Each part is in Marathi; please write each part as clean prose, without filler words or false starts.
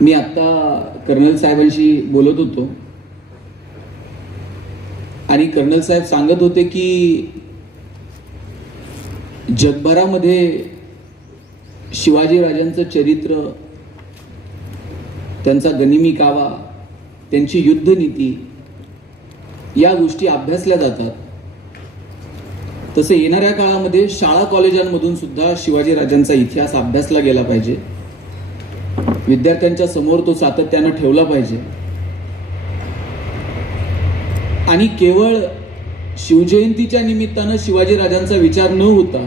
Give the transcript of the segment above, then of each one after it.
मी आत्ता कर्नल साहेबांशी बोलत होतो आणि कर्नल साहेब सांगत होते की जगभरामध्ये शिवाजी राजांचं चरित्र, त्यांचा गनिमी कावा, त्यांची युद्धनीती या गोष्टी अभ्यासल्या जातात. तसे येणाऱ्या काळामध्ये शाळा कॉलेजांमधून सुद्धा शिवाजी राजांचा इतिहास अभ्यासला गेला पाहिजे. विद्यार्थ्यांच्या समोर तो सातत्यानं ठेवला पाहिजे आणि केवळ शिवजयंतीच्या निमित्तानं शिवाजी राजांचा विचार न होता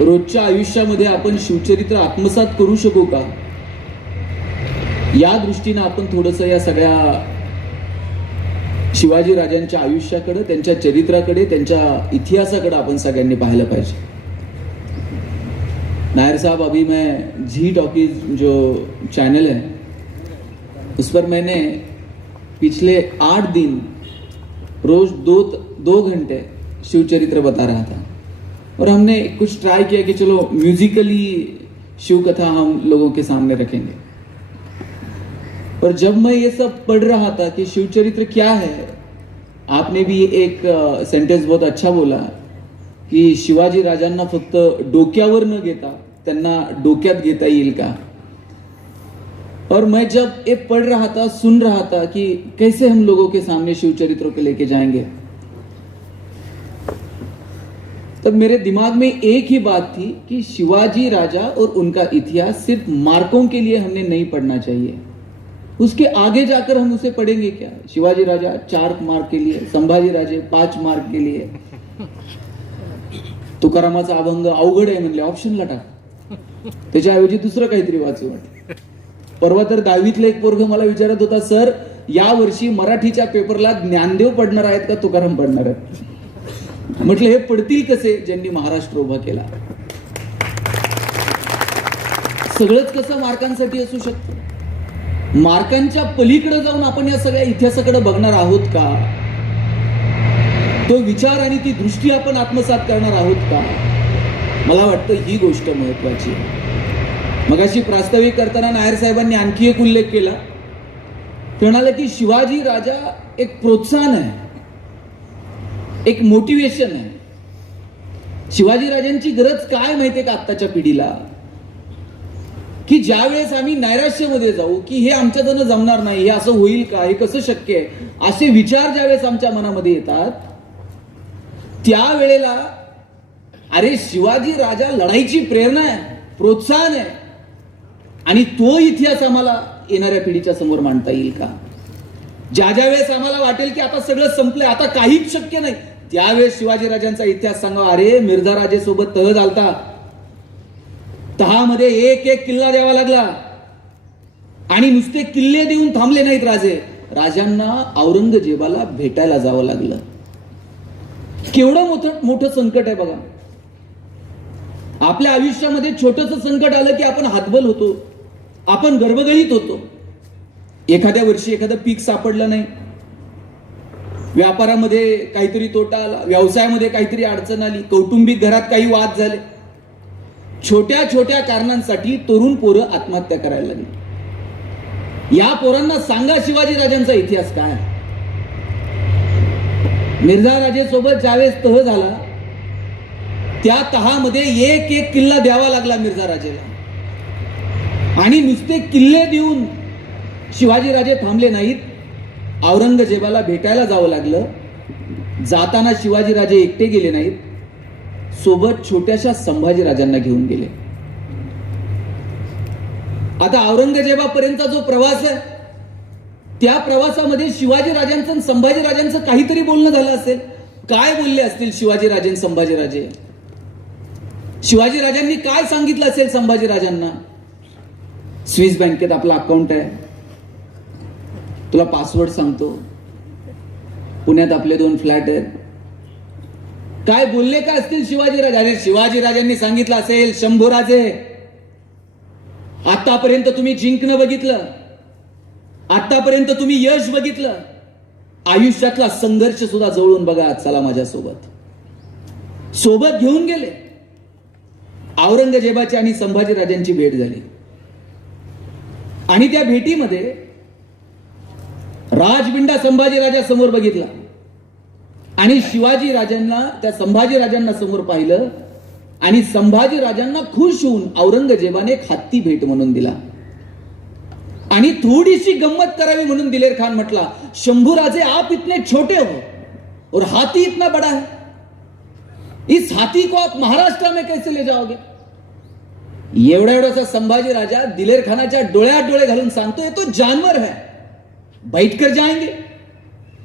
रोजच्या आयुष्यामध्ये आपण शिवचरित्र आत्मसात करू शकू का, या दृष्टीनं आपण थोडंसं या सगळ्या शिवाजी राजांच्या आयुष्याकडे, त्यांच्या चरित्राकडे, त्यांच्या इतिहासाकडे आपण सगळ्यांनी पाहिलं पाहिजे. नायर साहब, अभी मैं जी टॉकीज जो चैनल है उस पर मैंने पिछले 8 दिन रोज दो घंटे शिवचरित्र बता रहा था और हमने कुछ ट्राई किया कि चलो म्यूजिकली शिव कथा हम लोगों के सामने रखेंगे. पर जब मैं ये सब पढ़ रहा था कि शिवचरित्र क्या है, आपने भी एक सेंटेंस बहुत अच्छा बोला की शिवाजी राजांना फक्त डोक्यावर न घेता त्यांना डोक्यात घेता येईल का. और मैं जब ये पढ़ रहा था, सुन रहा था कि कैसे हम लोगों के सामने शिवचरित्रों को लेके जाएंगे, तब मेरे दिमाग में एक ही बात थी कि शिवाजी राजा और उनका इतिहास सिर्फ मार्कों के लिए हमने नहीं पढ़ना चाहिए. उसके आगे जाकर हम उसे पढ़ेंगे क्या. शिवाजी राजा 4 मार्क के लिए, संभाजी राजे 5 मार्क के लिए. तुकारामाचा अभंग अवघड आहे म्हणले, ऑप्शनला टाक, त्याच्याऐवजी दुसरं काहीतरी वाचू वाटत. परवा तर 10वीतला एक पोरग मला विचारत होता, सर या वर्षी मराठीच्या पेपरला ज्ञानदेव पडणार आहेत का तुकाराम पडणार आहेत. म्हटलं हे पडतील कसे ज्यांनी महाराष्ट्र उभा केला. सगळंच कसं मार्कांसाठी असू शकतं. मार्कांच्या पलीकडे जाऊन आपण या सगळ्या इतिहासाकडे बघणार आहोत का, तो विचार आणि ती दृष्टी आपण आत्मसात करणार आहोत का. मला वाटतं ही गोष्ट महत्वाची आहे. मगाशी प्रास्ताविक करताना नायर साहेबांनी आणखी एक उल्लेख केला. ते म्हणाले की शिवाजी राजा एक प्रोत्साहन आहे, एक मोटिवेशन आहे. शिवाजी राजांची गरज काय माहितीये का आत्ताच्या पिढीला, की ज्यावेळेस आम्ही नैराश्यामध्ये जाऊ की हे आमच्याजनं जमणार नाही, हे असं होईल का, हे कसं शक्य आहे, असे विचार ज्यावेळेस आमच्या मनामध्ये येतात, त्यावेळेला अरे शिवाजी राजा लढाईची प्रेरणा आहे, प्रोत्साहन आहे आणि तो इतिहास आम्हाला येणाऱ्या पिढीच्या समोर मांडता येईल का. ज्या वेळेस आम्हाला वाटेल की आता सगळं संपलंय, आता काहीच शक्य नाही, त्यावेळेस शिवाजी राजांचा इतिहास सांगा. अरे मिर्झा राजे सोबत तह झालता, तहामध्ये एक एक किल्ला द्यावा लागला आणि नुसते किल्ले देऊन थांबले नाहीत राजे, राजांना औरंगजेबाला भेटायला जावं लागलं. केवढं मोठं संकट आहे बघा. आपल्या आयुष्यामध्ये छोटंसं संकट आलं की आपण हातबल होतो, आपण गर्भगळीत होतो. एखाद्या वर्षी एखादं पीक सापडलं नाही, व्यापारामध्ये काहीतरी तोटा आला, व्यवसायामध्ये काहीतरी अडचण आली, कौटुंबिक घरात काही वाद झाले. छोट्या छोट्या कारणांसाठी तरुण पोरं आत्महत्या करायला लागली. या पोरांना सांगा शिवाजी राजांचा इतिहास काय. मिर्झा राजे सोबत ज्यावेळेस तह झाला, त्या तहामध्ये एक एक किल्ला द्यावा लागला मिर्झा राजेला आणि नुसते किल्ले देऊन शिवाजी राजे थांबले नाहीत, औरंगजेबाला भेटायला जावं लागलं. जाताना शिवाजी राजे एकटे गेले नाहीत, सोबत छोट्याशा संभाजी राजांना घेऊन गेले. आता औरंगजेबापर्यंतचा जो प्रवास आहे, त्या प्रवासामध्ये शिवाजी राजांचं आणि संभाजी राजांचं काहीतरी बोलणं झालं असेल. काय बोलले असतील शिवाजी राजे, संभाजी राजे. शिवाजी राजांनी काय सांगितलं असेल संभाजी राजांना, स्विस बँकेत आपलं अकाउंट आहे, तुला पासवर्ड सांगतो, पुण्यात आपले 2 फ्लॅट आहेत. काय बोलले काय असतील शिवाजी राजे. अरे शिवाजी राजांनी सांगितलं असेल, शंभूराजे आतापर्यंत तुम्ही जिंकणं बघितलं, आतापर्यंत तुम्ही यश बघितलं, आयुष्यातला संघर्ष सुद्धा जवळून बघा, चला माझ्यासोबत. सोबत घेऊन गेले. औरंगजेबाची आणि संभाजी राजांची भेट झाली. आणि त्या भेटीमध्ये राजबिंडा संभाजीराजा समोर बघितला आणि शिवाजी राजांना त्या संभाजी राजांना समोर पाहिलं आणि संभाजी राजांना खुश होऊन औरंगजेबाने एक हत्ती भेट म्हणून दिला. आणि थोडीशी गंमत करावी म्हणून दिलेर खान म्हटला, शंभूराजे आप इतने छोटे हो और हाथी इतना बड़ा है, इस हाथी को आप महाराष्ट्र में कैसे ले जाओगे. एवढा संभाजी राजा दिलेर खानाच्या डोळ्यात डोळे घालून सांगतो, ये तो जानवर है, बैठ कर जाएंगे,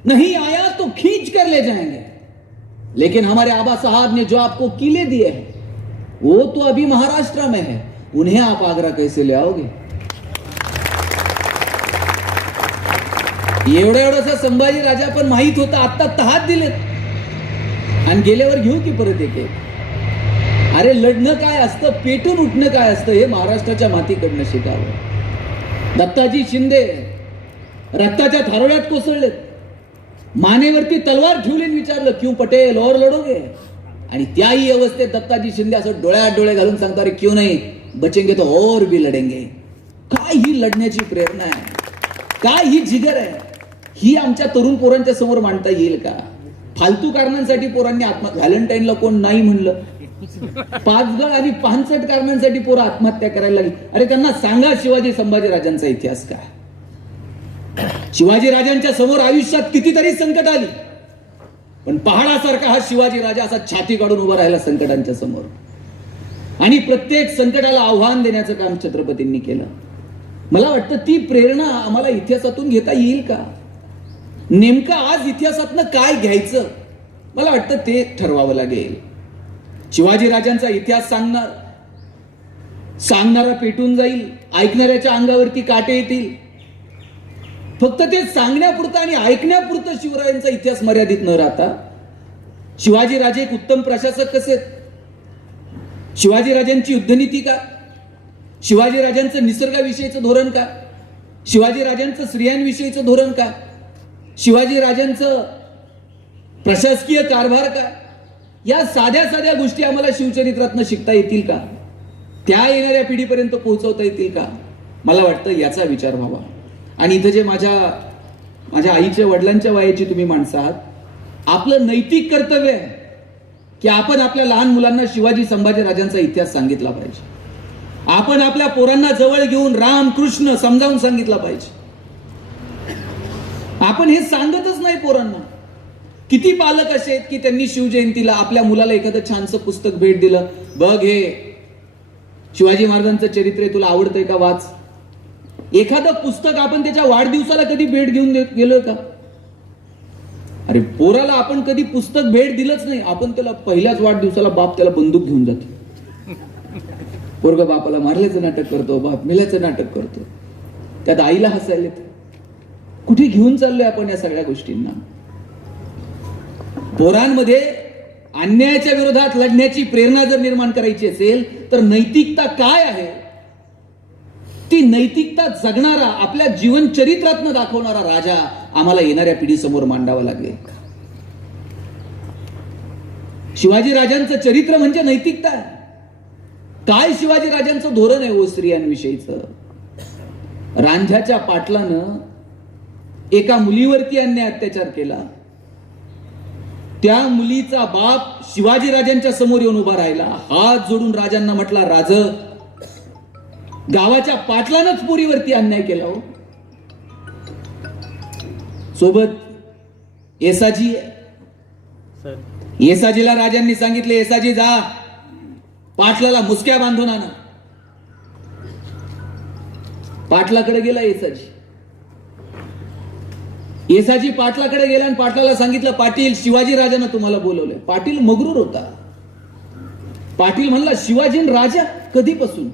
नहीं आया तो खींच कर ले जाएंगे, लेकिन हमारे आबा साहब ने जो आपको किले दिए हैं वो तो अभी महाराष्ट्र में है, उन्हें आप आगरा कैसे ले आओगे. एवढा संभाजी राजा पण माहित होता आता तहात दिलेत आणि गेल्यावर घेऊ की परत एक. अरे लढणं काय असतं, पेटून उठणं काय असतं हे महाराष्ट्राच्या मातीकडनं शिकावं. दत्ताजी शिंदे रक्ताच्या थारोळ्यात कोसळलेत, मानेवरती तलवार ठेवली, विचारलं क्यों पटेल और लढोगे. आणि त्याही अवस्थेत दत्ताजी शिंदे असं डोळ्यात डोळे घालून सांगतात, अरे क्यों नाही, बचेंगे तो और भी लढेंगे. काय ही लढण्याची प्रेरणा आहे, काय ही जिगर आहे, ही आमच्या तरुण पोरांच्या समोर मांडता येईल का. फालतू कारणांसाठी पोरांनी व्हॅलेंटाईनला कोण नाही म्हणलं, पाचगळ आणि 65 कारणांसाठी पोरं आत्महत्या करायला लागली. अरे त्यांना सांगा शिवाजी संभाजी राजांचा इतिहास काय. शिवाजी राजांच्या समोर आयुष्यात कितीतरी संकट आली, पण पहाडासारखा हा शिवाजी राजा असा छाती काढून उभा राहिला संकटांच्या समोर. आणि प्रत्येक संकटाला आव्हान देण्याचं काम छत्रपतींनी केलं. मला वाटतं ती प्रेरणा आम्हाला इतिहासातून घेता येईल का. नेमकं आज इतिहासातनं काय घ्यायचं मला वाटतं ते ठरवावं लागेल. शिवाजी राजांचा इतिहास सांगणारा पेटून जाईल, ऐकणाऱ्याच्या अंगावरती काटे येतील. फक्त ते सांगण्यापुरतं आणि ऐकण्यापुरतं शिवरायांचा इतिहास मर्यादित न राहता शिवाजी राजे एक उत्तम प्रशासक कसे, शिवाजी राजांची युद्धनीती का, शिवाजी राजांचं निसर्गाविषयीचं धोरण का, शिवाजी राजांचं स्त्रियांविषयीचं धोरण का, शिवाजी राजांचं प्रशासकीय कारभार का, या साध्या साध्या गोष्टी आम्हाला शिवचरित्रातनं शिकता येतील का, त्या येणाऱ्या पिढीपर्यंत पोहोचवता येतील का. मला वाटतं याचा विचार व्हावा. आणि इथं जे माझ्या आईच्या वडिलांच्या वयाची तुम्ही माणसं आहात, आपलं नैतिक कर्तव्य आहे की आपण आपल्या लहान मुलांना शिवाजी संभाजी राजांचा इतिहास सांगितला पाहिजे. आपण आपल्या पोरांना जवळ घेऊन राम कृष्ण समजावून सांगितला पाहिजे. आपण हे सांगतच नाही पोरांना. किती पालक असे आहेत की त्यांनी शिवजयंतीला आपल्या मुलाला एखादं छानसं पुस्तक भेट दिलं, बघ हे शिवाजी महाराजांचं चरित्र तुला आवडतंय का, वाच. एखादं पुस्तक आपण त्याच्या वाढदिवसाला कधी भेट घेऊन गेलोय का. अरे पोराला आपण कधी पुस्तक भेट दिलंच नाही. आपण त्याला पहिल्याच वाढदिवसाला बाप त्याला बंदूक घेऊन जातो. पोरग बापाला मारल्याचं नाटक करतो, बाप मेल्याचं नाटक करतो. त्यात आईला हसायला येतं. कुठे घेऊन चाललोय आपण या सगळ्या गोष्टींना. पोरांमध्ये अन्यायाच्या विरोधात लढण्याची प्रेरणा जर निर्माण करायची असेल तर नैतिकता काय आहे ती नैतिकता जगणारा, आपल्या जीवन चरित्रातनं दाखवणारा राजा आम्हाला येणाऱ्या पिढी समोर मांडावा लागेल. शिवाजी राजांचं चरित्र म्हणजे नैतिकता. काय शिवाजी राजांचं धोरण आहे हो स्त्रियांविषयीचं. रांझ्याच्या पाटलानं एका मुलीवरती अन्याय अत्याचार केला. त्या मुलीचा बाप शिवाजी राजांच्या समोर येऊन उभा राहिला, हात जोडून राजांना म्हटला, राज गावाच्या पाटलानच पुरीवरती अन्याय केला हो. सोबत येसाजी, येसाजीला राजांनी सांगितले, येसाजी जा पाटलाला मुसक्या बांधून आणा. पाटलाकडे गेला येसाजी. येसाजी पाटलाकडे गेला आणि पाटलाला सांगितलं, पाटील शिवाजी राजानं तुम्हाला बोलवलंय. पाटील मगरूर होता. पाटील म्हणला, शिवाजी राजा कधीपासून?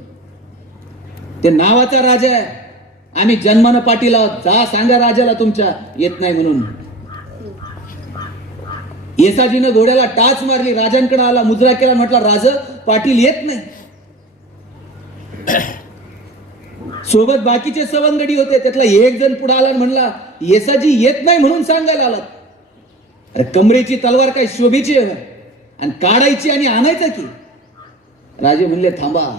ते नावाचा राजा आहे, आम्ही जन्मानं पाटील आहोत. जा सांगा राजाला तुमच्या येत नाही म्हणून. येसाजीनं घोड्याला टाच मारली, राजांकडे आला, मुजरा केला, म्हटला, राज पाटील येत नाही. सोबत बाकीचे सवंगडी होते, त्यातला एक जण पुढे आला म्हणला, येसाजी येत नाही म्हणून सांगायला आलात. अरे कमरेची तलवार काय शोभेची आहे आणि काढायची आणि आणायचं की. राजे म्हणले, थांबा,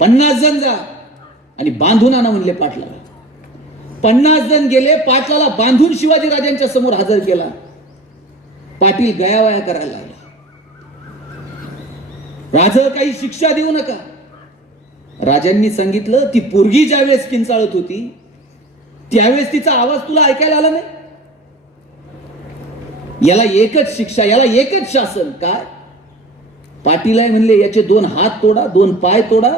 50 जण जा आणि बांधून आणा म्हणले पाटलाला. 50 जण गेले, पाटलाला बांधून शिवाजीराजांच्या समोर हजर केला. पाटील गयावया करायला लागला. राजा काही शिक्षा देऊ नका. राजांनी सांगितलं, ती पोरगी ज्यावेळेस किंचाळत होती त्यावेळेस तिचा आवाज तुला ऐकायला आला नाही? याला एकच शिक्षा, याला एकच शासन. काय? पाटील आहे म्हणले याचे 2 हात तोडा, 2 पाय तोडा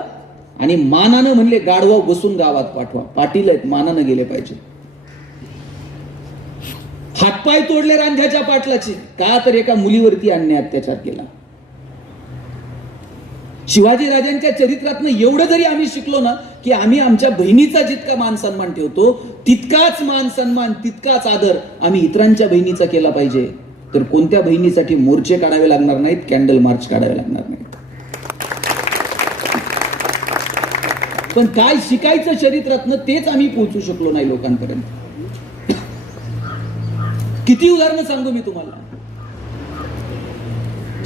आणि मानानं म्हणले गाढवा बसून गावात पाठवा. पाटील आहेत, मानानं गेले पाहिजे. हातपाय तोडले रांझ्याच्या पाटलाचे. का? तर एका मुलीवरती अन्याय अत्याचार केला. शिवाजी राजांच्या चरित्रातनं एवढं जरी आम्ही शिकलो ना, की आम्ही आमच्या बहिणीचा जितका मान सन्मान ठेवतो तितकाच मान सन्मान, तितकाच आदर आम्ही इतरांच्या बहिणीचा केला पाहिजे. तर कोणत्या बहिणीसाठी मोर्चे काढावे लागणार नाहीत, कॅन्डल मार्च काढावे लागणार नाहीत. पण काय शिकायचं चरित्रातनं तेच आम्ही पोहोचू शकलो नाही लोकांपर्यंत. किती उदाहरणं सांगू मी तुम्हाला.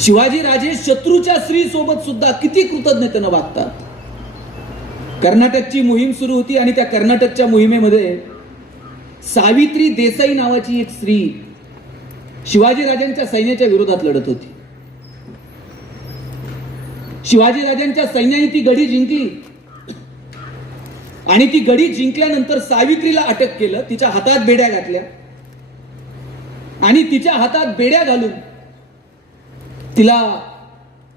शिवाजी राजे शत्रूच्या स्त्री सोबत सुद्धा किती कृतज्ञतेनं वागतात. कर्नाटकची मोहीम सुरू होती आणि त्या कर्नाटकच्या मोहिमेमध्ये सावित्री देसाई नावाची एक स्त्री शिवाजी राजांच्या सैन्याच्या विरोधात लढत होती. शिवाजी राजांच्या सैन्याने ती गढी जिंकली आणि ती गढी जिंकल्यानंतर सावित्रीला अटक केलं, तिच्या हातात बेड्या घातल्या आणि तिच्या हातात बेड्या घालून तिला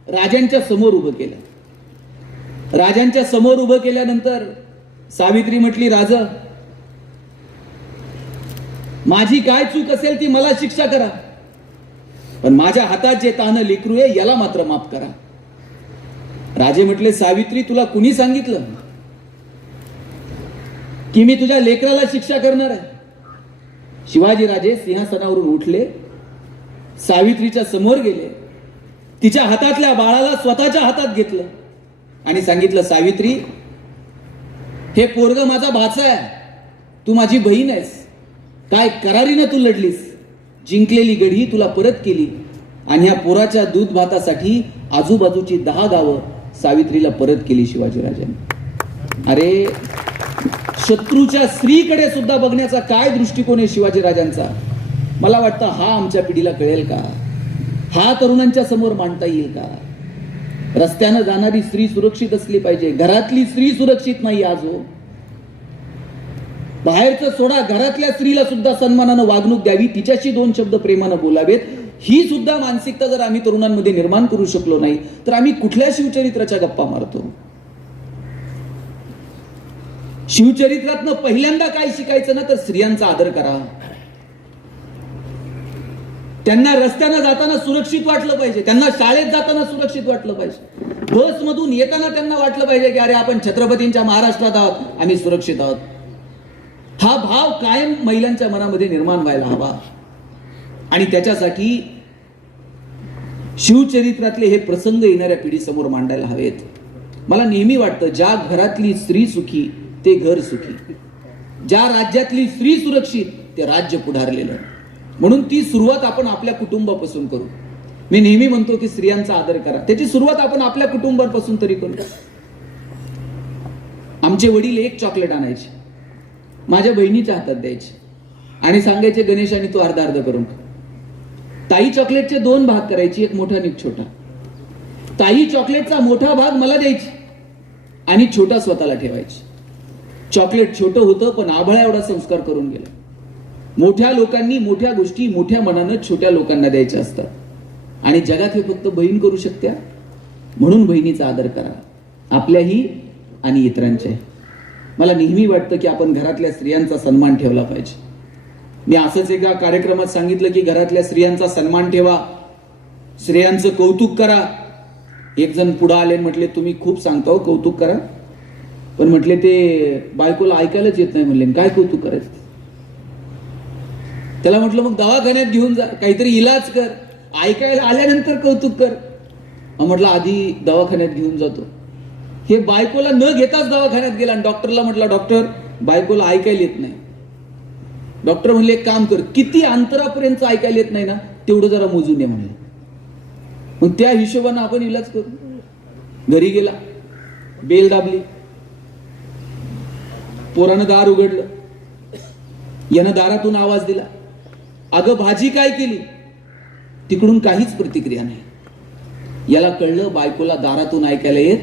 राजांच्या समोर उभं केलं. राजांच्या समोर उभं केल्यानंतर सावित्री म्हटली, राजा माझी काय चूक असेल ती मला शिक्षा करा, पण माझ्या हातात जे तानं लेकरू आहे याला मात्र माफ करा. राजे म्हटले, सावित्री तुला कुणी सांगितलं की मी तुझ्या लेकराला शिक्षा करणार आहे? शिवाजी राजे सिंहासनावरून उठले, सावित्रीच्या समोर गेले, तिच्या हातातल्या बाळाला स्वतःच्या हातात घेतलं आणि सांगितलं, सावित्री हे पोरग माझा भाचा आहे, तू माझी बहीण आहेस. काय करारीनं तू लढलीस, जिंकलेली गढी तुला परत केली आणि ह्या पोराच्या दूध भातासाठी आजूबाजूची 10 गावं सावित्रीला परत केली शिवाजीराजांनी. अरे शत्रूच्या स्त्रीकडे सुद्धा बघण्याचा काय दृष्टिकोन आहे शिवाजी राजांचा. मला वाटतं हा आमच्या पिढीला कळेल का? हा तरुणांच्या समोर मांडता येईल का? रस्त्यानं जाणारी स्त्री सुरक्षित असली पाहिजे, घरातली स्त्री सुरक्षित नाही आजो. बाहेरचं सोडा, घरातल्या स्त्रीला सुद्धा सन्मानानं वागणूक द्यावी, तिच्याशी 2 शब्द प्रेमानं बोलावेत. ही सुद्धा मानसिकता जर आम्ही तरुणांमध्ये निर्माण करू शकलो नाही तर आम्ही कुठल्या शिवचरित्राच्या गप्पा मारतो? शिवचरित्रातनं पहिल्यांदा काय शिकायचं ना, तर स्त्रियांचा आदर करा. त्यांना रस्त्यानं जाताना सुरक्षित वाटलं पाहिजे, त्यांना शाळेत जाताना सुरक्षित वाटलं पाहिजे, बस मधून येताना त्यांना वाटलं पाहिजे की अरे आपण छत्रपतींच्या महाराष्ट्रात आहोत, आम्ही सुरक्षित आहोत. हा भाव कायम महिलांच्या मनामध्ये निर्माण व्हायला हवा. आणि त्याच्यासाठी शिवचरित्रातले हे प्रसंग येणाऱ्या पिढीसमोर मांडायला हवेत. मला नेहमी वाटतं ज्या घरातली स्त्री सुखी ते घर सुखी, ज्या राज्यातली स्त्री सुरक्षित ते राज्य पुढारलेलं. म्हणून ती सुरुवात आपण आपल्या कुटुंबापासून करू. मी नेहमी म्हणतो की स्त्रियांचा आदर करा, त्याची सुरुवात आपण आपल्या कुटुंबापासून तरी करू. आमचे वडील 1 चॉकलेट आणायचे, माझ्या बहिणीच्या हातात द्यायचे आणि सांगायचे गणेशाने तू अर्धा अर्ध करून. ताई चॉकलेटचे 2 भाग करायची, एक मोठा आणि एक छोटा. ताई चॉकलेटचा मोठा भाग मला द्यायची आणि छोटा स्वतःला ठेवायची. चॉकलेट छोटं होतं पण आभाळा एवढा संस्कार करून गेला. मोठ्या लोकांनी मोठ्या गोष्टी मोठ्या मनानं छोट्या लोकांना द्यायच्या असतात आणि जगात हे फक्त बहीण करू शकते. म्हणून बहिणीचा आदर करा, आपल्याही आणि इतरांच्याही. मला नेहमी वाटतं की आपण घरातल्या स्त्रियांचा सन्मान ठेवला पाहिजे. मी असंच एका कार्यक्रमात सांगितलं की घरातल्या स्त्रियांचा सन्मान ठेवा, स्त्रियांचं कौतुक करा. एक जण पुढे आले, म्हटले तुम्ही खूप सांगता हो कौतुक करा, पण म्हटले ते बायकोला ऐकायलाच येत नाही. म्हणले काय कौतुक करायचं? त्याला म्हटलं मग दवाखान्यात घेऊन जा, काहीतरी इलाज कर, ऐकायला आल्यानंतर कौतुक कर. म्हटलं आधी दवाखान्यात घेऊन जातो. हे बायकोला न घेताच दवाखान्यात गेला आणि डॉक्टरला म्हटलं डॉक्टर बायकोला ऐकायला येत नाही. डॉक्टर म्हणले एक काम कर, किती अंतरापर्यंत ऐकायला येत नाही ना तेवढं जरा मोजून ये म्हणले. मग त्या हिशोबानं आपण इलाज करू. घरी गेला, बेल दाबली, पोरानं दार उघडलं, यानं दारातून आवाज दिला, अगं भाजी काय केली? तिकडून काहीच प्रतिक्रिया नाही. याला कळलं बायकोला दारातून ऐकायला येत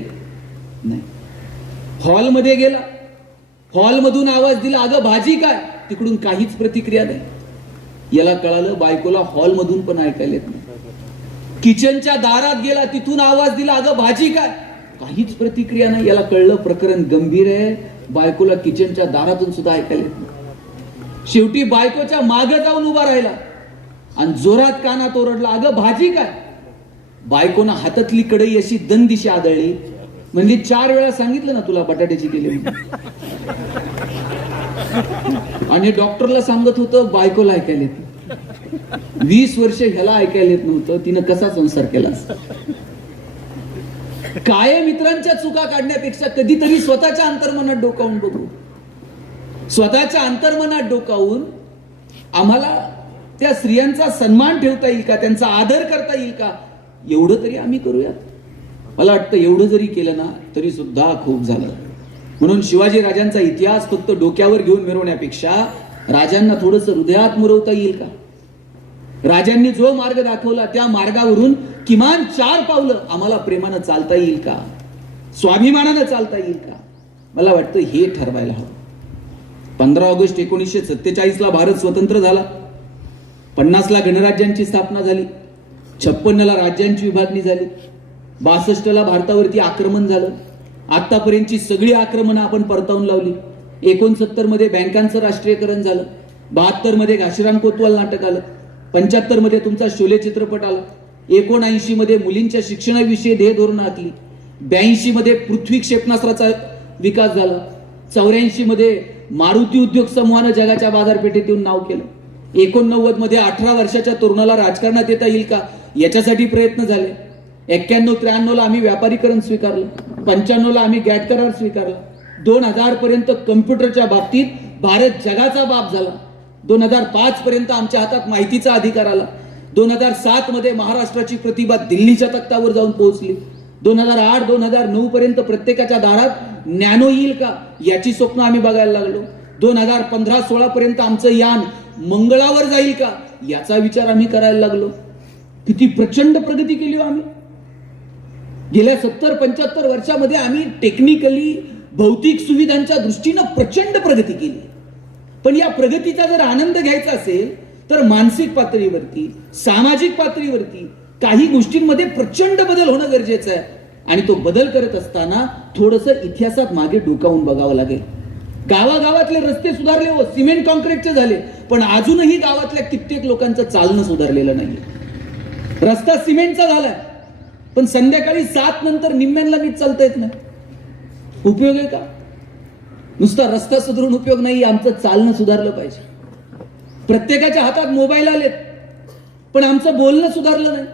नाही. हॉलमध्ये गेला, हॉलमधून आवाज दिला, अगं भाजी काय? तिकडून काहीच प्रतिक्रिया नाही. याला कळालं बायकोला हॉलमधून पण ऐकायला येत नाही. किचनच्या दारात गेला, तिथून आवाज दिला, अगं भाजी काय? काहीच प्रतिक्रिया नाही. याला कळलं प्रकरण गंभीर आहे, बायकोला किचनच्या दारातून सुद्धा ऐकायला येत नाही. शेवटी बायकोच्या मागे जाऊन उभा राहिला आणि जोरात कानात ओरडला, अगं भाजी काय? बायकोनं हातातली कढई अशी दंदिशी आदळली, म्हणजे 4 वेळा सांगितलं ना तुला बटाट्याची केली. आणि डॉक्टरला सांगत होतं बायकोला ऐकायला येत नाही. 20 वर्ष ह्याला ऐकायला येत नव्हतं, तिनं कसा संसार केला? काय मित्रांच्या चुका काढण्यापेक्षा कधीतरी स्वतःच्या अंतर्मनात डोकावून बघू. स्वतःच्या अंतर्मनात डोकावून आम्हाला त्या स्त्रियांचा सन्मान ठेवता येईल का, त्यांचा आदर करता येईल का, एवढं तरी आम्ही करूयात. मला वाटतं एवढं जरी केलं ना तरी सुद्धा खूप झालं. म्हणून शिवाजी राजांचा इतिहास फक्त डोक्यावर घेऊन मिरवण्यापेक्षा राजांना थोडंसं हृदयात मुरवता येईल का? राजांनी जो मार्ग दाखवला त्या मार्गावरून किमान 4 पावलं आम्हाला प्रेमानं चालता येईल का, स्वाभिमानानं चालता येईल का? मला वाटतं हे ठरवायला हवं. 15 ऑगस्ट 1947 ला भारत स्वतंत्र झाला. 50 ला गणराज्यांची स्थापना झाली. 56 ला राज्यांची विभागणी झाली. 62 ला भारतावरती आक्रमण झालं. आतापर्यंतची सगळी आक्रमणं आपण परतावून लावली. 69 मध्ये बँकांचं राष्ट्रीयकरण झालं. 72 मध्ये घाशीराम कोतवाल नाटक आलं. 75 मध्ये तुमचा शोले चित्रपट आला. 79 मध्ये मुलींच्या शिक्षणाविषयी ध्येय धोरण आखली. 82 मध्ये पृथ्वी क्षेपणास्त्राचा विकास झाला. 84 मध्ये मारुती उद्योग समूहानं जगाच्या बाजारपेठेत येऊन नाव केलं. 89 मध्ये 18 वर्षाच्या तरुणाला राजकारणात येता येईल का याच्यासाठी प्रयत्न झाले. 91-93 ला आम्ही व्यापारीकरण स्वीकारलं. 95 ला आम्ही गॅट करार स्वीकारला. 2000 पर्यंत कम्प्युटरच्या बाबतीत भारत जगाचा बाप झाला. 2005 पर्यंत आमच्या हातात माहितीचा अधिकार आला. 2007 मध्ये महाराष्ट्राची प्रतिभा दिल्लीच्या तख्तावर जाऊन पोहोचली. 2008-2009 पर्यंत प्रत्येकाच्या दारात नॅनो येईल का याची स्वप्न आम्ही बघायला लागलो. 2015-16 पर्यंत आमचं यान मंगळावर जाईल का याचा विचार आम्ही करायला लागलो. किती प्रचंड प्रगती केली आम्ही. गेल्या 70-75 वर्षामध्ये आम्ही टेक्निकली भौतिक सुविधांच्या दृष्टीनं प्रचंड प्रगती केली. पण या प्रगतीचा जर आनंद घ्यायचा असेल तर मानसिक पातळीवरती, सामाजिक पातळीवरती काही गोष्टींमध्ये प्रचंड बदल होणं गरजेचं आहे. आणि तो बदल करत असताना थोडंसं इतिहासात मागे डोकावून बघावं लागेल. गावागावातले रस्ते सुधारले हो, सिमेंट कॉन्क्रीटचे झाले, पण अजूनही गावातल्या कित्येक लोकांचं चालणं सुधारलेलं नाही. रस्ता सिमेंटचा झालाय, पण संध्याकाळी 7 नंतर निम्म्यांना नीट चालता येत नाही. उपयोग आहे का? नुसता रस्ता सुधारून उपयोग नाही, आमचं चालणं सुधारलं पाहिजे. प्रत्येकाच्या हातात मोबाईल आलेत, पण आमचं बोलणं सुधारलं नाही.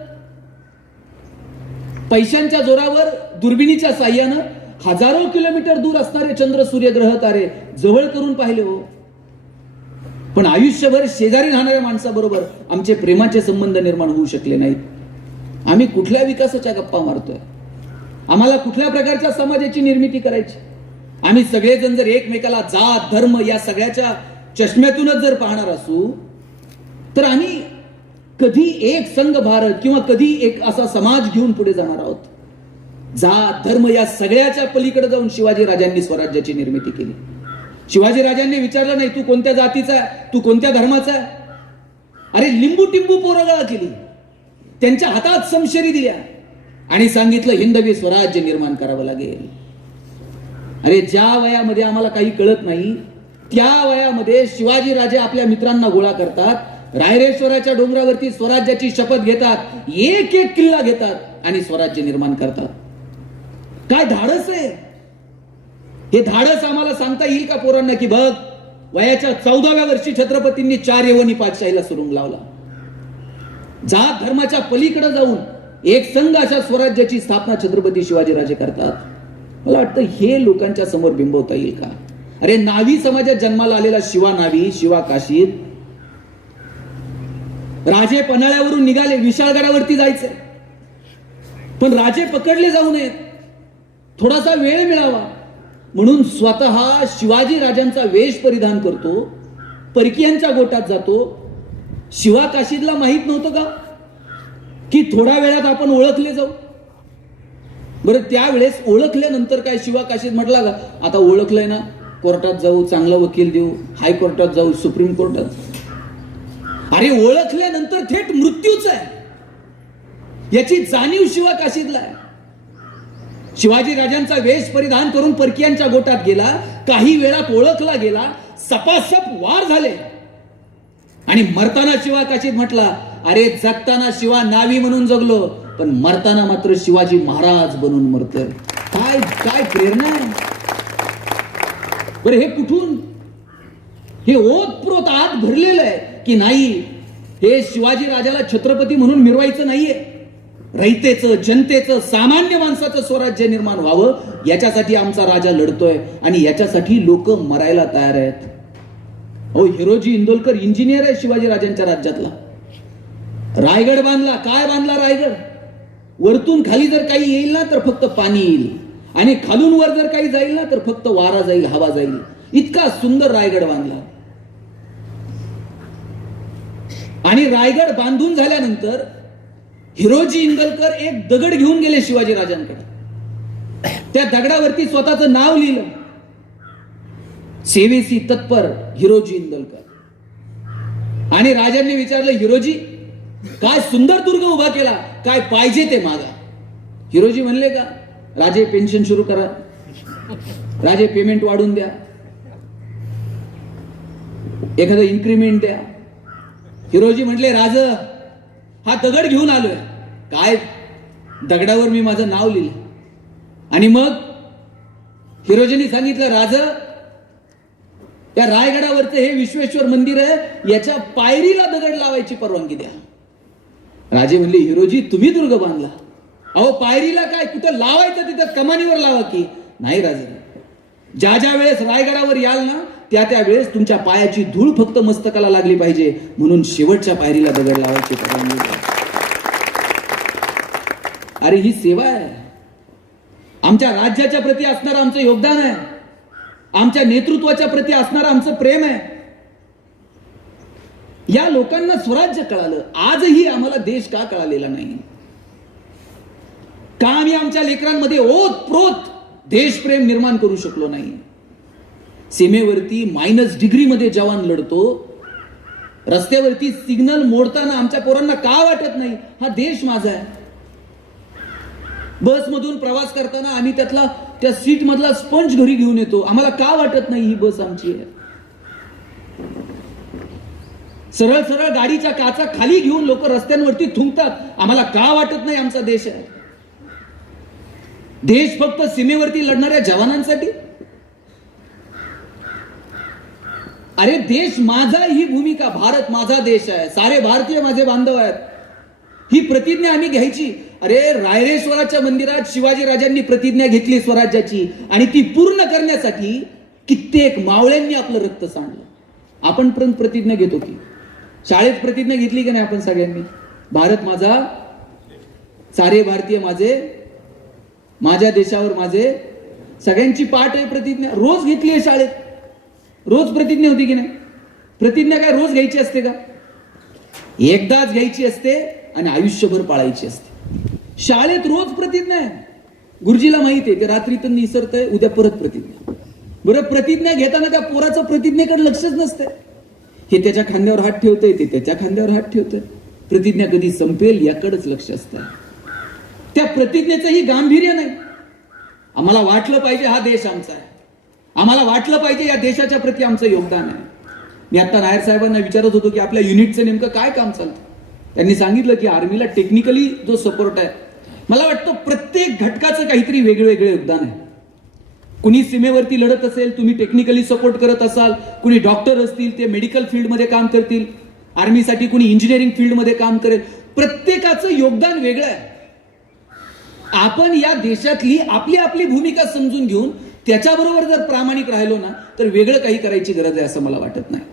पैशांच्या जोरावर दुर्बिणीच्या साह्यानं हजारो किलोमीटर दूर असणारे चंद्र, सूर्य, ग्रह, तारे जवळ करून पाहिले हो, पण आयुष्यभर शेजारी राहणाऱ्या माणसाबरोबर आमचे प्रेमाचे संबंध निर्माण होऊ शकले नाहीत. आम्ही कुठल्या विकासाच्या गप्पा मारतोय? आम्हाला कुठल्या प्रकारच्या समाजाची निर्मिती करायची? आम्ही सगळेजण जर एकमेकाला जात, धर्म या सगळ्याच्या चष्म्यातूनच जर पाहणार असू तर आम्ही कधी एक संघ भारत किंवा कधी एक असा समाज घेऊन पुढे जाणार आहोत? जात, धर्म या सगळ्याच्या पलीकडे जाऊन शिवाजी राजांनी स्वराज्याची निर्मिती केली. शिवाजी राजांनी विचारलं नाही तू कोणत्या जातीचा आहे, तू कोणत्या धर्माचा आहे. अरे लिंबू टिंबू पोरगळा केली, त्यांच्या हातात समशेरी दिल्या आणि सांगितलं हिंदवी स्वराज्य निर्माण करावं लागेल. अरे ज्या वयामध्ये आम्हाला काही कळत नाही त्या वयामध्ये शिवाजी राजे आपल्या मित्रांना गोळा करतात, रायरेश्वराच्या डोंगरावरती स्वराज्याची शपथ घेतात, एक एक किल्ला घेतात आणि स्वराज्य निर्माण करतात. काय धाडस आहे हे? धाडस आम्हाला सांगता येईल का पोरांना की बघ वयाच्या 14व्या वर्षी छत्रपतींनी 4 यवनी पातशाहीला सुरुंग लावला. जात धर्माच्या पलीकडे जाऊन एक संघ अशा स्वराज्याची स्थापना छत्रपती शिवाजीराजे करतात. मला वाटतं हे लोकांच्या समोर बिंबवता येईल का? अरे नावी समाजात जन्माला आलेला शिवा नावी, शिवा काशीद, राजे पन्हाळ्यावरून निघाले, विशाळगडावरती जायचंय, पण राजे पकडले जाऊ नयेत, थोडासा वेळ मिळावा. म्हणून स्वतः शिवाजी राजांचा वेश परिधान करतो, परकीयांच्या गोटात जातो. शिवा काशीदला माहित नव्हतं का की थोड्या वेळात आपण ओळखले जाऊ? बरं, त्यावेळेस ओळखल्यानंतर काय शिवा काशीद म्हटला का आता ओळखलंय ना, कोर्टात जाऊ, चांगला वकील देऊ, हायकोर्टात जाऊ, सुप्रीम कोर्टात जाऊ? अरे ओळखल्यानंतर थेट मृत्यूच आहे याची जाणीव शिवा काशीदला आहे. शिवाजी राजांचा वेश परिधान करून परकीयांच्या गोटात गेला, काही वेळात ओळखला गेला, सपासप वार झाले आणि मरताना शिवा काशीद म्हटला, अरे जगताना शिवा नावी म्हणून जगलो, पण मरताना मात्र शिवाजी महाराज बनून मरतोय. काय काय प्रेरणा आहे बरं. हे कुठून हे ओतप्रोत आत भरलेलं आहे की नाही, हे शिवाजी राजाला छत्रपती म्हणून मिरवायचं नाहीये. रयतेचं, जनतेचं, सामान्य माणसाचं स्वराज्य निर्माण व्हावं याच्यासाठी आमचा राजा लढतोय आणि याच्यासाठी लोक मरायला तयार आहेत. हो, हिरोजी इंदोलकर इंजिनियर आहे शिवाजी राजांच्या राज्यातला. रायगड बांधला. काय बांधला रायगड? वरतून खाली जर काही येईल ना तर फक्त पाणी येईल, आणि खालून वर जर काही जाईल ना तर फक्त वारा जाईल, हवा जाईल. इतका सुंदर रायगड बांधला. आणि रायगड बांधून झाल्यानंतर हिरोजी इंदलकर एक दगड घेऊन गेले शिवाजी राजांकडे. त्या दगडावरती स्वतःचं नाव लिहिलं, सेवेसी तत्पर हिरोजी इंदलकर. आणि राजांनी विचारलं, हिरोजी काय सुंदर दुर्ग उभा केला, काय पाहिजे ते मागा. हिरोजी म्हणले का, राजे पेन्शन सुरू करा, राजे पेमेंट वाढून द्या, एखादं इन्क्रीमेंट द्या. हिरोजी म्हटले, राज हा दगड घेऊन आलोय. काय? दगडावर मी माझं नाव लिहिलं. आणि मग हिरोजींनी सांगितलं, राज त्या रायगडावरचं हे विश्वेश्वर मंदिर आहे, याच्या पायरीला दगड लावायची परवानगी द्या. राजे म्हणले, हिरोजी तुम्ही दुर्ग बांधला, अहो पायरीला काय, कुठं लावायचं तिथं कमानीवर लावा की. नाही राजे, ज्या ज्या वेळेस रायगडावर याल ना त्या त्या वेळेस तुमच्या पायाची धूळ फक्त मस्तकाला लागली पाहिजे, म्हणून शेवटच्या पायरीला दगड लावायची परवानगी द्या. अरे ही सेवा आहे, आमच्या राज्याच्या प्रती असणारं आमचं योगदान आहे, आमच्या नेतृत्वाच्या प्रती असणारं आमचं प्रेम आहे. या लोकांना स्वराज्य कळालं, आजही आम्हाला देश का कळालेला नाही? का आम्ही आमच्या लेकरांमध्ये ओतप्रोत देशप्रेम निर्माण करू शकलो नाही? सीमेवरती -डिग्री मध्ये जवान लढतो, रस्त्यावरती सिग्नल मोडताना आमच्या पोरांना का वाटत नाही हा देश माझा आहे? बस मधून प्रवास करताना आम्ही त्या सीट मधला स्पंज घरी घेऊन येतो, आम्हाला का वाटत नाही ही बस आमची आहे? सरळ सरळ गाडीच्या काचा खाली घेऊन लोक रस्त्यांवरती थुंकतात, आम्हाला का वाटत नाही आमचा देश आहे? देश फक्त सीमेवरती लढणाऱ्या जवानांसाठी? अरे देश माझा ही भूमिका, भारत माझा देश आहे, सारे भारतीय माझे बांधव आहेत, ही प्रतिज्ञा आम्ही घ्यायची. अरे रायरेश्वराच्या मंदिरात शिवाजी राजांनी प्रतिज्ञा घेतली स्वराज्याची, आणि ती पूर्ण करण्यासाठी कित्येक मावळ्यांनी आपलं रक्त सांडलं. आपण पण प्रतिज्ञा घेतो की? शाळेत प्रतिज्ञा घेतली की नाही आपण सगळ्यांनी? भारत माझा, सारे भारतीय माझे, माझ्या देशावर माझे, सगळ्यांची पाठ आहे प्रतिज्ञा. रोज घेतली आहे शाळेत, रोज प्रतिज्ञा होती की नाही? प्रतिज्ञा काय रोज घ्यायची असते का? एकदाच घ्यायची असते आणि आयुष्यभर पाळायची असते. शाळेत रोज प्रतिज्ञा आहे. गुरुजीला माहिती आहे की रात्रीतून निसरतंय, उद्या परत प्रतिज्ञा. बरं, प्रतिज्ञा घेताना त्या पोराचं प्रतिज्ञेकडे लक्षच नसते. हे त्याच्या खांद्यावर हात ठेवतंय, ते त्याच्या खांद्यावर हात ठेवतंय. प्रतिज्ञा कधी संपेल याकडेच लक्ष असतं. त्या प्रतिज्ञेचंही गांभीर्य नाही. आम्हाला वाटलं पाहिजे हा देश आमचा आहे, आम्हाला वाटलं पाहिजे या देशाच्या प्रती आमचं योगदान आहे. मी आता नायर साहेबांना विचारत होतो की आपल्या युनिटचं नेमकं काय काम चालतं. त्यांनी सांगितलं की आर्मीला टेक्निकली जो सपोर्ट आहे, मला वाटतं प्रत्येक घटकाचं काहीतरी वेगवेगळे योगदान आहे. कुणी सीमेवरती लढत असेल, तुम्ही टेक्निकली सपोर्ट करत असाल, कुणी डॉक्टर असतील ते मेडिकल फील्डमध्ये काम करतील, आर्मीसाठी कुणी इंजिनिअरिंग फील्डमध्ये काम करेल. प्रत्येकाचं योगदान वेगळं आहे. आपण या देशातली आपली आपली भूमिका समजून घेऊन त्याच्याबरोबर जर प्रामाणिक राहिलो ना तर वेगळं काही करायची गरज आहे असं मला वाटत नाही.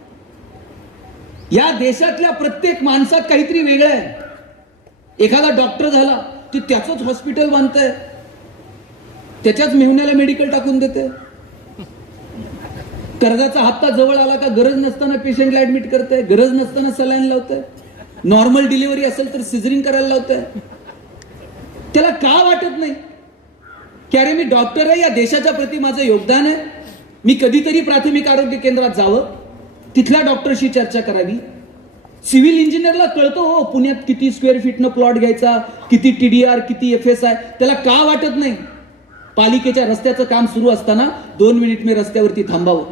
या देशातल्या प्रत्येक माणसात काहीतरी वेगळं आहे. एखादा डॉक्टर झाला ते त्याचंच हॉस्पिटल बांधतंय, त्याच्याच मेहुण्याला मेडिकल टाकून देते. कर्जाचा हप्ता जवळ आला का गरज नसताना पेशंटला ऍडमिट करताय, गरज नसताना सलाईन लावताय, नॉर्मल डिलिव्हरी असेल तर सिझरिंग करायला लावताय. त्याला का वाटत नाही की अरे मी डॉक्टर आहे, या देशाच्या प्रती माझं योगदान आहे, मी कधीतरी प्राथमिक आरोग्य केंद्रात जावं, तिथल्या डॉक्टरशी चर्चा करावी. सिव्हिल इंजिनियरला कळतो हो पुण्यात किती स्क्वेअर फीटनं प्लॉट घ्यायचा, किती TDR, किती FSI. त्याला का वाटत नाही पालिकेच्या रस्त्याचं काम सुरू असताना 2 मिनिट मी रस्त्यावरती थांबावं,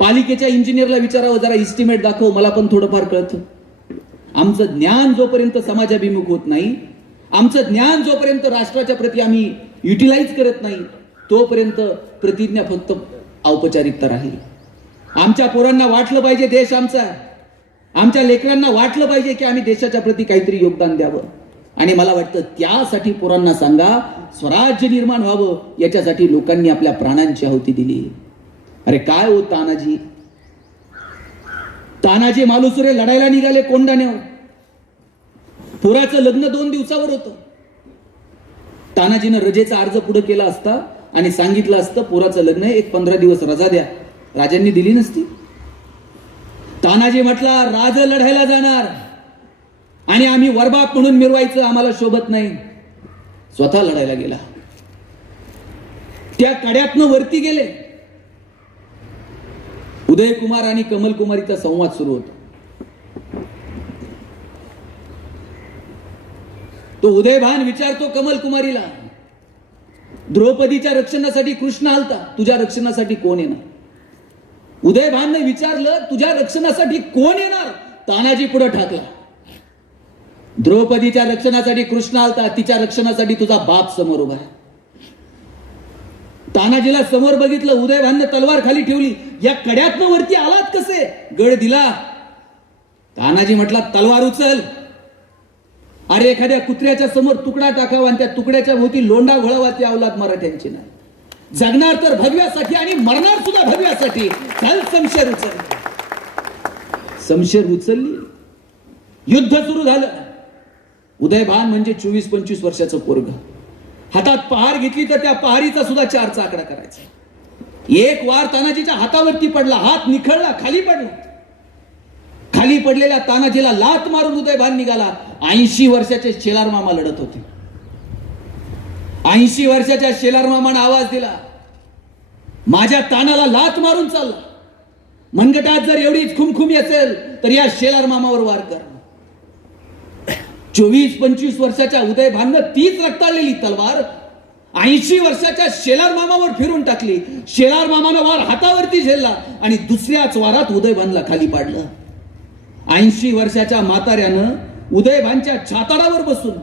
पालिकेच्या इंजिनियरला विचारावं जरा इस्टिमेट दाखव, मला पण थोडंफार कळतं. आमचं ज्ञान जोपर्यंत समाजाभिमुख होत नाही, आमचं ज्ञान जोपर्यंत राष्ट्राच्या प्रती आम्ही युटिलाइज करत नाही, तोपर्यंत प्रतिज्ञा फक्त औपचारिकता राहील. आमच्या पोरांना वाटलं पाहिजे देश आमचा, आमच्या लेकरांना वाटलं पाहिजे की आम्ही देशाच्या प्रती काहीतरी योगदान द्यावं. आणि मला वाटतं त्यासाठी पोरांना सांगा स्वराज्य निर्माण व्हावं, याच्यासाठी लोकांनी आपल्या प्राणांची आहुती दिली. अरे काय हो तानाजी, तानाजी मालुसरे लढायला निघाले कोंडाण्यावर. पोराचं लग्न 2 दिवसावर होतं. तानाजीनं रजेचा अर्ज पुढे केला असता आणि सांगितलं असतं पोराचं लग्न आहे, एक 15 दिवस रजा द्या. राजांनी दिली नसती. तानाजी म्हटला राज लढायला जाणार आणि आम्ही वरबाप म्हणून मिरवायचं आम्हाला शोभत नाही. स्वतः लढायला गेला. त्या कड्यातनं वरती गेले. उदयकुमार आणि कमलकुमारीचा संवाद सुरू होता. तो उदयभान विचारतो कमलकुमारीला, द्रौपदीच्या रक्षणासाठी कृष्ण आलता, तुझ्या रक्षणासाठी कोण येणार? उदयभानने विचारलं तुझ्या रक्षणासाठी कोण येणार? तानाजी पुढे ठाकला, द्रौपदीच्या रक्षणासाठी कृष्ण आलता, तिच्या रक्षणासाठी तुझा बाप समोर उभा आहे. तानाजीला समोर बघितलं. उदयभानने तलवार खाली ठेवली. या कड्यातनं वरती आलात कसे? गड दिला. तानाजी म्हटला तलवार उचल. अरे एखाद्या कुत्र्याच्या समोर तुकडा टाकावा आणि त्या तुकड्याच्या भोवती लोंडा घोळावा, ती अवलाद मराठ्यांची नाही. जगणार तर भगव्यासाठी आणि मरणार सुद्धा भगव्यासाठी. चल शमशेर उचल. शमशेर उचलली. युद्ध सुरू झालं. उदयभान म्हणजे 24-25 वर्षाचं पोरग. हातात पहार घेतली तर त्या पहारीचा सुद्धा 4चा आकडा करायचा. एक वार तानाजीच्या हातावरती पडला, हात निखळला, खाली पडला. खाली पडलेल्या तानाजीला लात मारून उदयभान निघाला. 80 वर्षाचे शेलार मामा लढत होते. 80 वर्षाच्या शेलार मामाने आवाज दिला, माझ्या तानाला लात मारून चालला. मनगटात जर एवढीच खुमखुमी असेल तर या शेलार मामावर वार कर. 24-25 वर्षाच्या उदयभाननं तीच रक्ताळलेली तलवार 80 वर्षाच्या शेलार मामावर फिरून टाकली. शेलार मामानं वार हातावरती झेलला आणि दुसऱ्याच वारात उदयभानला खाली पाडलं. 80 वर्षाच्या म्हाताऱ्यानं उदयभानच्या छाताडावर बसून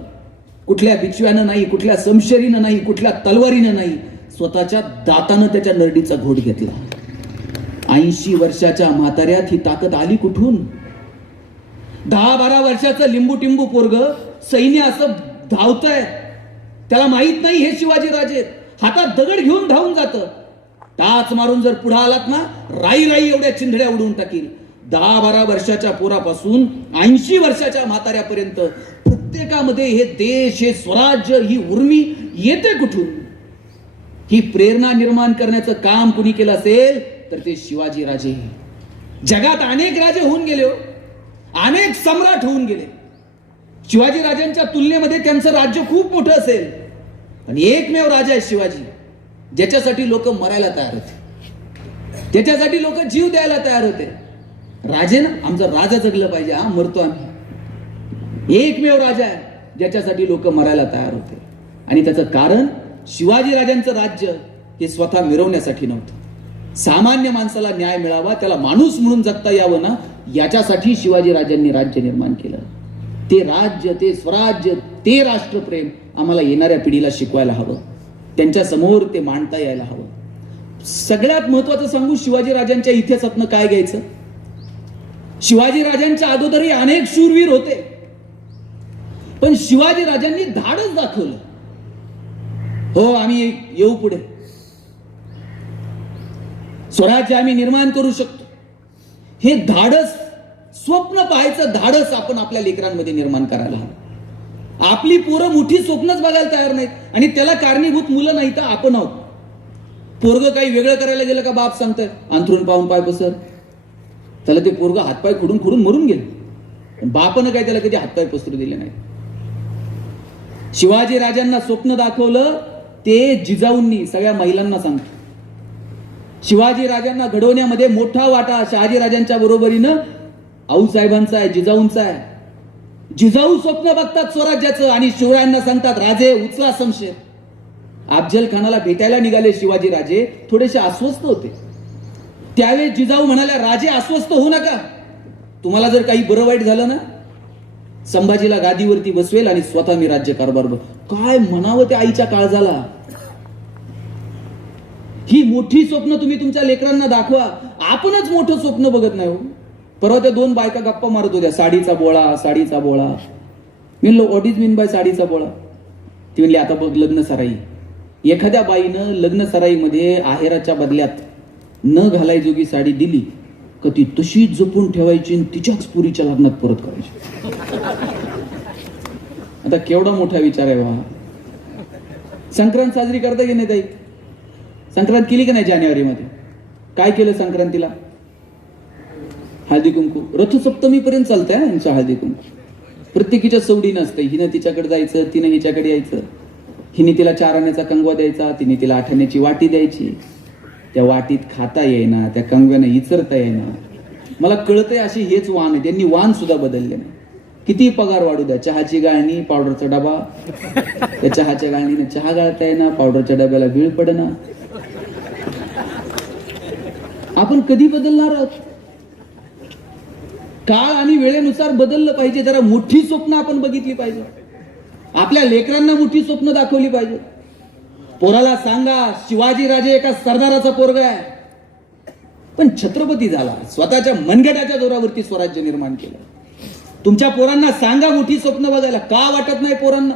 कुठल्या बिचव्यानं नाही, कुठल्या समशेरीनं नाही, कुठल्या तलवारीनं नाही, स्वतःच्या दातानं त्याच्या नरडीचा घोट घेतला. 80 वर्षाच्या म्हाताऱ्यात ही ताकद आली कुठून? 10-12 वर्षाचं लिंबू टिंबू पोरग सैन्य असं धावतंय, त्याला माहित नाही हे शिवाजी राजे. हातात दगड घेऊन धावून जातं. टाच मारून जर पुढे आलात ना, राई राई एवढ्या चिंधड्या उडवून टाकील. 10-12 वर्षाच्या पोरापासून 80 वर्षाच्या म्हाताऱ्यापर्यंत प्रत्येकामध्ये हे देश, हे स्वराज्य, ही उर्मी येते कुठून? ही प्रेरणा निर्माण करण्याचं काम कुणी केलं असेल तर ते शिवाजी राजे. जगात अनेक राजे होऊन गेले, अनेक सम्राट होऊन गेले. शिवाजी राजांच्या तुलनेमध्ये त्यांचं राज्य खूप मोठं असेल, पण एकमेव राजा आहे शिवाजी, ज्याच्यासाठी लोक मरायला तयार होते, त्याच्यासाठी लोक जीव द्यायला तयार होते. राजे ना, आमचं राजा जगलं पाहिजे, हा मरतो आम्ही. एकमेव राजा आहे ज्याच्यासाठी लोक मरायला तयार होते. आणि त्याचं कारण शिवाजी राजांचं राज्य हे स्वतः मिरवण्यासाठी नव्हतं. सामान्य माणसाला न्याय मिळावा, त्याला माणूस म्हणून जगता यावं ना, याच्यासाठी शिवाजी राजांनी राज्य निर्माण केलं. ते राज्य, ते स्वराज्य, ते राष्ट्रप्रेम आम्हाला येणाऱ्या पिढीला शिकवायला हवं, त्यांच्या समोर ते मांडता यायला हवं. सगळ्यात महत्वाचं सांगू, शिवाजी राजांच्या इतिहासातनं काय घ्यायचं? शिवाजी राजांच्या अगोदरही अनेक शूरवीर होते, पण शिवाजी राजांनी धाडस दाखवलं. हो, आम्ही येऊ पुढे, स्वराज्य आम्ही निर्माण करू शकतो. हे धाडस, स्वप्न पाहायचं धाडस आपण आपल्या लेकरांमध्ये निर्माण करायला हवं. आपली पोरं मोठी स्वप्नच बघायला तयार नाहीत आणि त्याला कारणीभूत मुलं नाही तर आपण आहोत. पोरग काही वेगळं करायला गेलं का बाप सांगताय अंथरून पाहून पाय पसर. त्याला ते पोरग हातपाय खुडून खुडून मरून गेले. बापानं काय त्याला कधी हातपाय पसरू दिले नाही. शिवाजी राजांना स्वप्न दाखवलं ते जिजाऊंनी सगळ्या महिलांना सांगतो. शिवाजी राजांना घडवण्यामध्ये मोठा वाटा शहाजी राजांच्या बरोबरीनं आऊसाहेबांचा आहे, जिजाऊंचा आहे. जिजाऊ स्वप्न बघतात स्वराज्याचं आणि शिवरायांना सांगतात राजे उचला शमशेर. अफजल खानाला भेटायला निघाले शिवाजी राजे, थोडेसे अस्वस्थ होते. त्यावेळेस जिजाऊ म्हणाल्या राजे अस्वस्थ होऊ नका, तुम्हाला जर काही बरं वाईट झालं ना संभाजीला गादीवरती बसवेल आणि स्वतः मी राज्यकारभार बघ. काय म्हणावं त्या आईच्या काळजाला. ही मोठी स्वप्न तुम्ही तुमच्या लेकरांना दाखवा. आपणच मोठं स्वप्न बघत नाही हो. परवा त्या दोन बायका गप्पा मारत होत्या साडीचा बोळा साडीचा बोळा. मी म्हणलो व्हॉट इज मीन बाय साडीचा बोळा. ती म्हणली आता बघ लग्न सराई. एखाद्या बाईनं लग्न सराईमध्ये आहेराच्या बदल्यात न घालायजोगी साडी दिली का ती तशीच जपून ठेवायची आणि तिच्याच पुरीच्या लग्नात परत करायची. आता केवढा मोठा विचार आहे वा. संक्रांत साजरी करता की नाही ताई? संक्रांत केली की नाही जानेवारीमध्ये? काय केलं संक्रांतीला? हळदी कुंकू. रथसप्तमी पर्यंत चालतंय यांच्या हळदी कुंकू. प्रत्येकीच्या सवडी नसते. हिनं तिच्याकडे जायचं, तिनं हिच्याकडे यायचं. हिने तिला 4 आण्याचा कंगवा द्यायचा, तिने तिला 8 आण्याची वाटी द्यायची. त्या वाटीत खाता येईना, त्या कंगव्यानं इचरता येईना. मला कळतंय अशी हेच वाण आहे. त्यांनी वाण सुद्धा बदलले नाही. किती पगार वाढू द्या, चहाची गाळणी पावडरचा डबा, त्या चहाच्या गाळणीने चहा गाळता येईना, पावडरच्या डब्याला बीळ पडेना. आपण कधी बदलणार आहोत? काळ आणि वेळेनुसार बदललं पाहिजे. जरा मोठी स्वप्न आपण बघितली पाहिजे. आपल्या लेकरांना मोठी स्वप्न दाखवली पाहिजे. पोराला सांगा शिवाजी राजे एका सरदाराचा पोरगा आहे, पण छत्रपती झाला. स्वतःच्या मनगटाच्या जोरावरती स्वराज्य निर्माण केलं. तुमच्या पोरांना सांगा मोठी स्वप्न बघायला. का वाटत नाही पोरांना?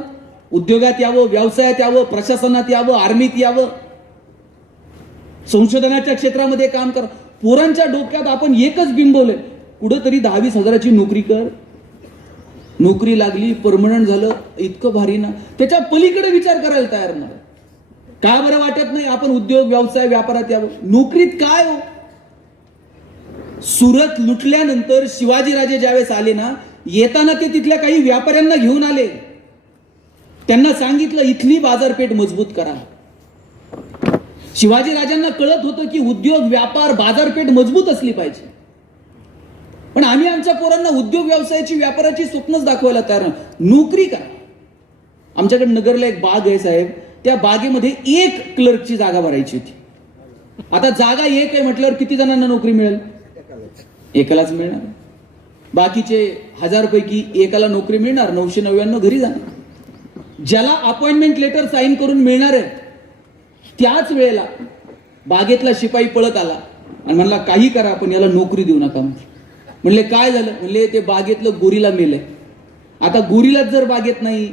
उद्योगात यावं, व्यवसायात यावं, प्रशासनात यावं, आर्मीत यावं, संशोधनाच्या क्षेत्रामध्ये काम कर. पोरांच्या डोक्यात आपण एकच बिंबवलंय, कुठंतरी 10-20 हजाराची नोकरी कर. नोकरी लागली, परमनंट झालं, इतकं भारी ना. त्याच्या पलीकडे विचार करायला तयार नाही. का बरं वाटत नाही आपण उद्योग व्यवसाय व्यापारात यावं? नोकरीत काय हो? सुरत लुटल्यानंतर शिवाजीराजे ज्यावेळेस आले ना, येताना ते तिथल्या काही व्यापाऱ्यांना घेऊन आले. त्यांना सांगितलं इथली बाजारपेठ मजबूत करा. शिवाजी राजांना कळत होतं की उद्योग व्यापार बाजारपेठ मजबूत असली पाहिजे. पण आम्ही आमच्या पोरांना उद्योग व्यवसायाची व्यापाराची स्वप्नच दाखवायला तयार नाही. नोकरी करा. आमच्याकडे नगरला एक बाग आहे साहेब, त्या बागेमध्ये 1 क्लर्कची जागा भरायची होती. आता जागा 1 आहे म्हटल्यावर किती जणांना नोकरी मिळेल? एकालाच मिळणार. बाकीचे 1000 पैकी एकाला नोकरी मिळणार, 999 घरी जाणार. ज्याला अपॉइंटमेंट लेटर साईन करून मिळणार आहे त्याच वेळेला बागेतला शिपाई पळत आला आणि म्हणला काही करा पण याला नोकरी देऊ नका. म्हणले काय झालं? म्हणले ते बागेतलं गोरीला मेलंय. आता गोरीलाच जर बागेत नाही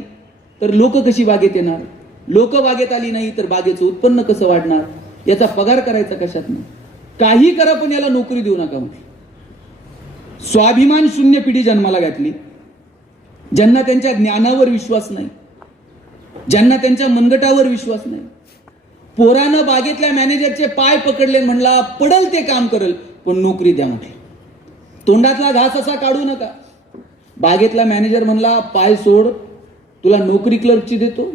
तर लोक कशी बागेत येणार? लोक बागेत आली नाही तर बागेचं उत्पन्न कसं वाढणार? याचा पगार करायचा कशात नाही? काही करा पण याला नोकरी देऊ नका. स्वाभिमान शून्य पिढी जन्माला घातली, ज्यांना त्यांच्या ज्ञानावर विश्वास नाही, ज्यांना त्यांच्या मनगटावर विश्वास नाही. पोरानं बागेतल्या मॅनेजरचे पाय पकडले, म्हणला पडल ते काम करेल पण नोकरी द्या म्हटलं. तोंडातला घास असा काढू नका. बागेतला मॅनेजर म्हणला पाय सोड, तुला नोकरी क्लर्कची देतो,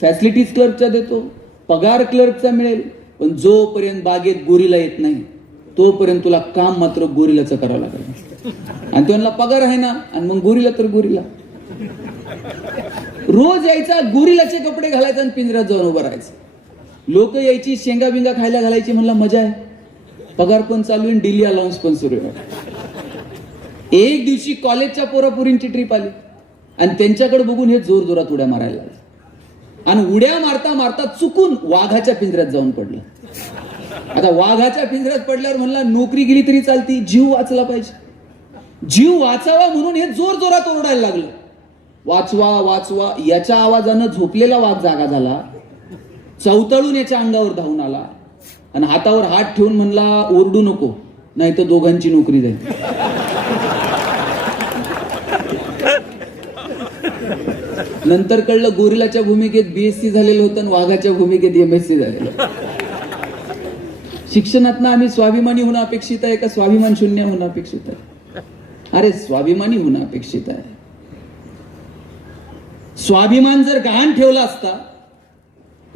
फॅसिलिटीज क्लर्कचा देतो, पगार क्लर्कचा मिळेल, पण जोपर्यंत बागेत गोरीला येत नाही तोपर्यंत तुला काम मात्र गोरीलाचं करावं लागेल. आणि तो म्हणला पगार आहे ना, आणि मग गोरीला तर गोरीला. रोज यायचा, गोरीलाचे कपडे घालायचा आणि पिंजऱ्यात जाऊन उभं राहायचं. लोक यायची, शेंगा बिंगा खायला घालायची. म्हणला मजा आहे, पगार पण चालू आहे, डेली अलाउन्स पण सुरू आहे. एक दिवशी कॉलेजच्या पोरापोरींची ट्रिप आली आणि त्यांच्याकडे बघून हे जोर जोरात उड्या मारायला लागले. आणि उड्या मारता मारता चुकून वाघाच्या पिंजऱ्यात जाऊन पडले. आता वाघाच्या पिंजऱ्यात पडल्यावर म्हणला नोकरी गेली तरी चालती, जीव वाचला पाहिजे. जीव वाचावा म्हणून हे जोर जोरात ओरडायला लागलं, वाचवा वाचवा. याच्या आवाजानं झोपलेला वाघ जागा झाला, चवतळून याच्या अंगावर धावून आला आणि हातावर हात ठेवून म्हणला ओरडू नको, नाही तर दोघांची नोकरी जाईल. नंतर कळलं गोरिलाच्या भूमिकेत BSc झालेलं होतं आणि वाघाच्या भूमिकेत MSc झालेलं. शिक्षणातनं आम्ही स्वाभिमानी होणं अपेक्षित आहे का स्वाभिमान शून्य होणं अपेक्षित आहे? अरे स्वाभिमानी होणं अपेक्षित आहे. स्वाभिमान जर गहाण ठेवला असता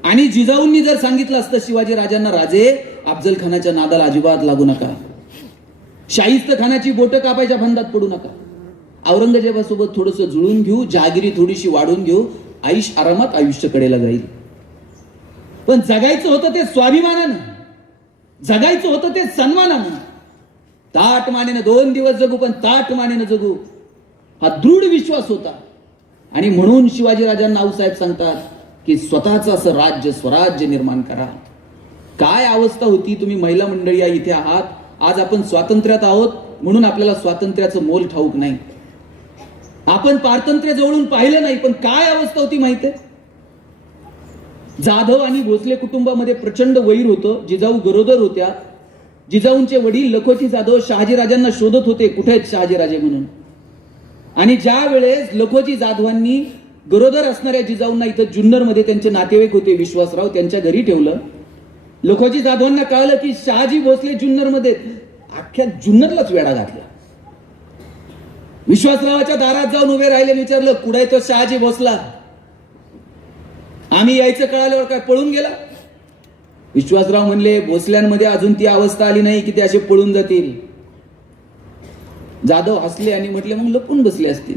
आणि जिजाऊंनी जर सांगितलं असतं शिवाजी राजांना, राजे अफजल खानाच्या नादाला अजिबात लागू नका, शाहिस्त खानाची बोटं कापायच्या फंदात पडू नका, औरंगजेबासोबत थोडंसं जुळून घेऊ, जहागिरी थोडीशी वाढून घेऊ, आयुष आरामात आयुष्य कडेला जाईल. पण जगायचं होतं ते स्वाभिमानानं, जगायचं होतं ते सन्मानानं. ताट मानेनं 2 दिवस जगू, पण ताट मानेनं जगू, हा दृढ विश्वास होता. आणि म्हणून शिवाजी राजांना आऊसाहेब सांगतात की स्वतःचं असं राज्य स्वराज्य निर्माण करा. काय अवस्था होती, तुम्ही महिला मंडळी या इथे आहात, आज आपण स्वातंत्र्यात आहोत म्हणून आपल्याला स्वातंत्र्याचं मोल ठाऊक नाही. आपण पारतंत्र्य जवळून पाहिलं नाही, पण काय अवस्था होती माहितीये? जाधव आणि भोसले कुटुंबामध्ये प्रचंड वैर होतं. जिजाऊ गरोदर होत्या. जिजाऊंचे वडील लखोजी जाधव शहाजीराजांना शोधत होते, कुठे आहेत शहाजीराजे म्हणून. आणि ज्या वेळेस लखोजी जाधवांनी गरोदर असणाऱ्या जिजाऊंना इथं जुन्नरमध्ये त्यांचे नातेवाईक होते विश्वासराव, त्यांच्या घरी ठेवलं. लखोजी जाधवांना कळलं की शहाजी भोसले जुन्नरमध्ये, अख्ख्या जुन्नरलाच वेढा घातला. विश्वासरावाच्या दारात जाऊन उभे राहिले, विचारलं कुठे तो शहाजी भोसला? आम्ही यायचं कळाल्यावर काय पळून गेला? विश्वासराव म्हणले भोसल्यांमध्ये अजून ती अवस्था आली नाही की ते असे पळून जातील. जाधव हसले आणि म्हटले मग लपून बसले असतील.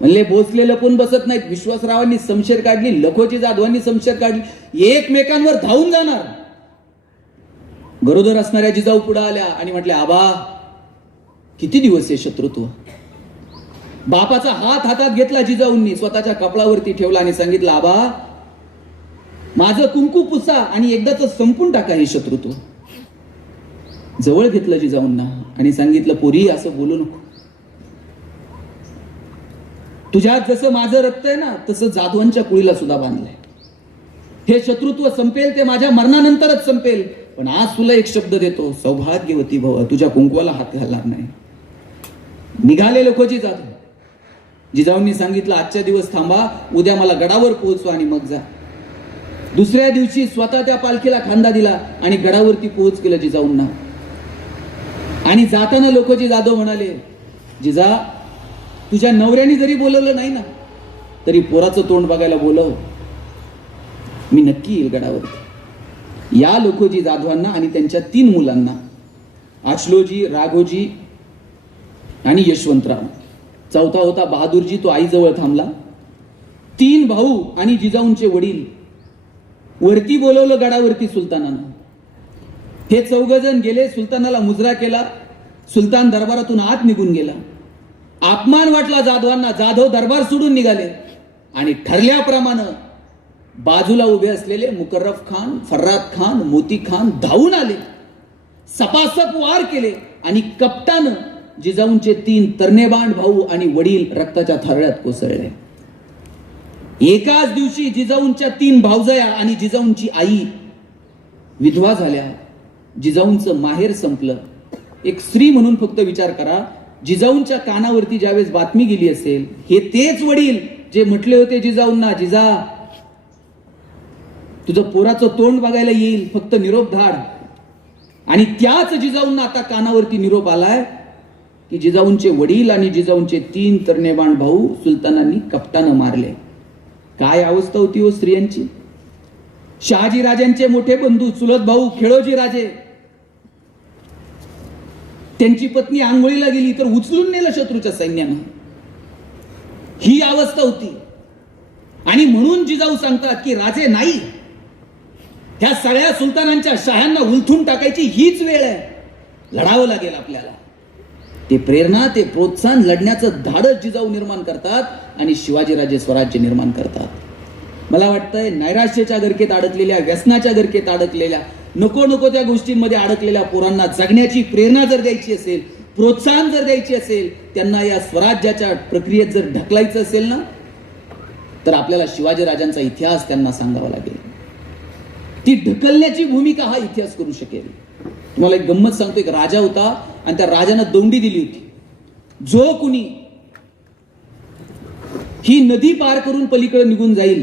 म्हणले भोसले लपून बसत नाहीत. विश्वासरावांनी समशेर काढली, लखोजी जाधवांनी समशेर काढली, एकमेकांवर धावून जाणार. गरोदर असणाऱ्या जिजाऊ पुढे आल्या आणि म्हटले आबा किती दिवस आहे शत्रुत्व. बापाचा हात हातात घेतला जिजाऊंनी, स्वतःच्या कपडावरती ठेवला आणि सांगितलं आबा माझं कुंकू पुसा आणि एकदाच संपून टाका हे शत्रुत्व. जवळ घेतलं जिजाऊंना आणि सांगितलं पोरी असं बोलू नको. तुझ्यात जसं माझं रक्त आहे ना तसं जाधवांच्या कुळीला सुद्धा बांधलंय. हे शत्रुत्व संपेल ते माझ्या मरणानंतरच संपेल. पण आज तुला एक शब्द देतो, सौभाग्यवती भव, तुझ्या कुंकवाला हात घालणार नाही. निघाले लखोजी जाधव. जिजाऊंनी सांगितलं आजच्या दिवस थांबा, उद्या मला गडावर पोहोचवा आणि मग जा. दुसऱ्या दिवशी स्वतः त्या पालखीला खांदा दिला आणि गडावरती पोहोच केलं जिजाऊंना. आणि जाताना लखोजी जाधव म्हणाले जिजा तुझ्या नवऱ्याने जरी बोलवलं नाही ना तरी पोराचं तोंड बघायला बोलव, मी नक्की येईल गडावरती. या लखोजी जाधवांना आणि त्यांच्या 3 मुलांना आचलोजी, राघोजी आणि यशवंतराव. चौथा होता बहादूरजी, तो आईजवळ थांबला. 3 भाऊ आणि जिजाऊंचे वडील. वरती बोलवलं गडावरती सुलतानानं. हे 4 जण गेले, सुलतानाला मुजरा केला. सुलतान दरबारातून आत निघून गेला. अपमान वाटला जाधवांना. जाधव दरबार सोडून निघाले आणि ठरल्याप्रमाणे बाजूला उभे असलेले मुकर्रफ खान, फर्राद खान, मोती खान धावून आले. सपासप वार केले आणि कपटानं जिजाऊंचे 3 तरनेबांड भाऊ आणि वडील रक्ताच्या थारोळ्यात कोसळले. एकाच दिवशी जिजाऊंच्या 3 भावजया आणि जिजाऊंची आई विधवा झाल्या. जिजाऊंचं माहेर संपलं. एक स्त्री म्हणून फक्त विचार करा, जिजाऊंच्या कानावरती ज्यावेळेस बातमी गेली असेल, हे तेच वडील जे म्हटले होते जिजाऊंना, जिजा तुझं पोराचं तोंड बघायला येईल, फक्त निरोप धाड. आणि त्याच जिजाऊंना आता कानावरती निरोप आलाय की जिजाऊंचे वडील आणि जिजाऊंचे 3 तरनेबांड भाऊ सुलतानांनी कपटानं मारले. काय अवस्था होती हो स्त्रियांची. शहाजी राजांचे मोठे बंधू चुलत भाऊ खेळोजी राजे, त्यांची पत्नी आंघोळीला गेली तर उचलून नेलं शत्रूच्या सैन्यानं. ही अवस्था होती. आणि म्हणून जिजाऊ सांगतात की राजे नाही, ह्या सगळ्या सुलतानांच्या शाह्यांना उलथून टाकायची हीच वेळ आहे. लढावं लागेल आपल्याला. ते प्रेरणा, ते प्रोत्साहन, लढण्याचं धाडस जिजाऊ निर्माण करतात आणि शिवाजीराजे स्वराज्य निर्माण करतात. मला वाटतंय नैराश्याच्या गर्केत अडकलेल्या, व्यसनाच्या गर्केत अडकलेल्या, नको नको त्या गोष्टींमध्ये अडकलेल्या पोरांना जगण्याची प्रेरणा जर द्यायची असेल, प्रोत्साहन जर द्यायची असेल, त्यांना या स्वराज्याच्या प्रक्रियेत जर ढकलायचं असेल ना, तर आपल्याला शिवाजीराजांचा इतिहास त्यांना सांगावा लागेल. ती ढकलण्याची भूमिका हा इतिहास करू शकेल. तुम्हाला एक गंमत सांगतो. एक राजा होता आणि त्या राजानं दौंडी दिली होती. जो कुणी ही नदी पार करून पलीकडे निघून जाईल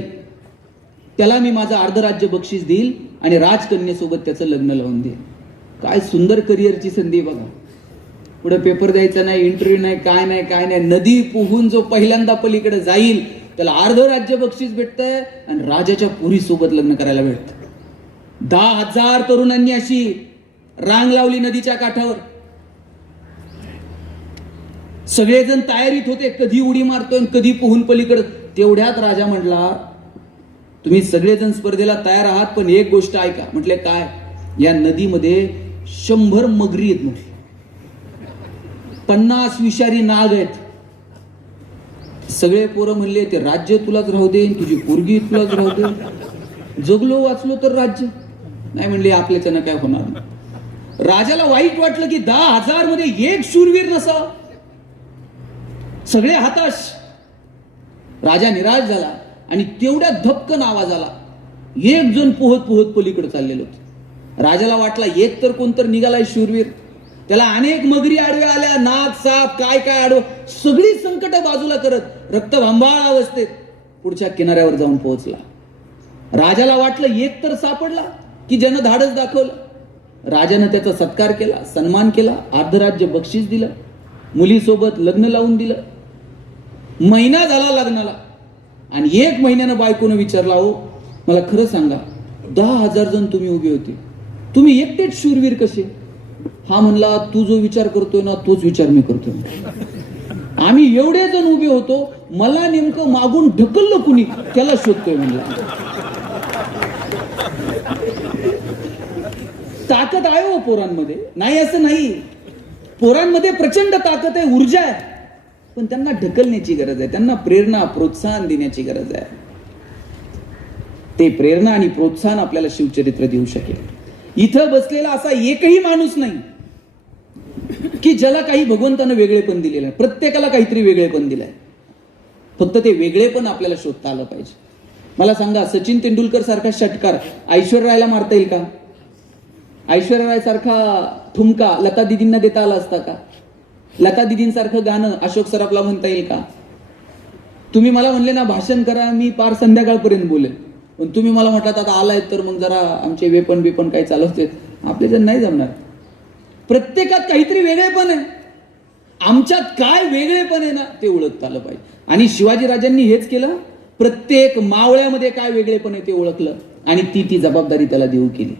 त्याला मी माझं अर्ध राज्य बक्षीस देईल आणि राजकन्येसोबत त्याचं लग्न लावून देईल. काय सुंदर करिअरची संधी बघा. पुढे पेपर द्यायचा नाही, इंटरव्ह्यू नाही, काय नाही काय नाही. नदी पोहून जो पहिल्यांदा पलीकडे जाईल त्याला अर्ध राज्य बक्षीस भेटतंय आणि राजाच्या पुरी सोबत लग्न करायला भेटत. 10,000 तरुणांनी अशी रांग लावली नदीच्या काठावर. सगळेजण तयारीत होते, कधी उडी मारतोय कधी पोहून पलीकडे. तेवढ्यात राजा म्हटला, तुम्ही सगळेजण स्पर्धेला तयार आहात, पण एक गोष्ट ऐका. म्हटले काय? या नदीमध्ये 100 मगरी आहेत म्हटले, 50 विषारी नाग आहेत. सगळे पोरं म्हणले ते राज्य तुलाच राहू दे, तुझी पोरगी तुलाच राहू दे, जगलो वाचलो तर राज्य नाही. म्हणले आपल्याच्यानं काय होणार नाही. राजाला वाईट वाटलं की 10,000 मध्ये एक शूरवीर नसावा. सगळे हताश. राजा निराश झाला आणि तेवढ्या धपकन आवाज आला. एक जण पोहत पोहत पलीकडे चाललेलो होते. राजाला वाटला एक तर कोणतर निघालाय शूरवीर. त्याला अनेक मगरी आडव्या आल्या, नाग साप काय काय आडव, सगळी संकट बाजूला करत रक्तभांबाळ अवस्थेत पुढच्या किनाऱ्यावर जाऊन पोहोचला. राजाला वाटलं एक तर सापडला की ज्यानं धाडस दाखवलं. राजानं त्याचा सत्कार केला, सन्मान केला, अर्धराज्य बक्षीस दिलं, मुलीसोबत लग्न लावून दिलं. महिना झाला लग्नाला आणि 1 महिन्यानं बायकोनं विचारला, हो मला खरं सांगा, 10,000 जण तुम्ही उभे होते, तुम्ही एकटेच शूरवीर कसे? हा म्हणला, तू जो विचार करतोय ना तोच विचार मी करतोय. आम्ही एवढे जण उभे होतो, मला नेमकं मागून ढकललं कुणी त्याला शोधतोय म्हणला. ताकद आहे हो पोरांमध्ये, नाही असं नाही. पोरांमध्ये प्रचंड ताकद आहे, ऊर्जा आहे, पण त्यांना ढकलण्याची गरज आहे, त्यांना प्रेरणा प्रोत्साहन देण्याची गरज आहे. ते प्रेरणा आणि प्रोत्साहन आपल्याला शिवचरित्र देऊ शकेल. इथं बसलेला असा एकही माणूस नाही की ज्याला काही भगवंतानं वेगळेपण दिलेलं आहे. प्रत्येकाला काहीतरी वेगळेपण दिलंय. फक्त ते वेगळेपण आपल्याला शोधता आलं पाहिजे. मला सांगा, सचिन तेंडुलकर सारखा षटकार ऐश्वर्याला मारता येईल का? ऐश्वर्या सारखा ठुमका लता दिदींना देता आला असता का? लता दिदींसारखं गाणं अशोक सराफला म्हणता येईल का? तुम्ही मला म्हणले ना भाषण करा, मी पार संध्याकाळपर्यंत बोलेन, पण तुम्ही मला म्हटलात आता आलाय तर मग जरा आमचे वेपन काही चालवते, आपल्या जण नाही जमणार. प्रत्येकात काहीतरी वेगळेपण आहे. आमच्यात काय वेगळेपण आहे ना ते ओळखता आलं पाहिजे. आणि शिवाजी राजांनी हेच केलं. प्रत्येक मावळ्यामध्ये काय वेगळेपण आहे ते ओळखलं आणि ती जबाबदारी त्याला देऊ केली.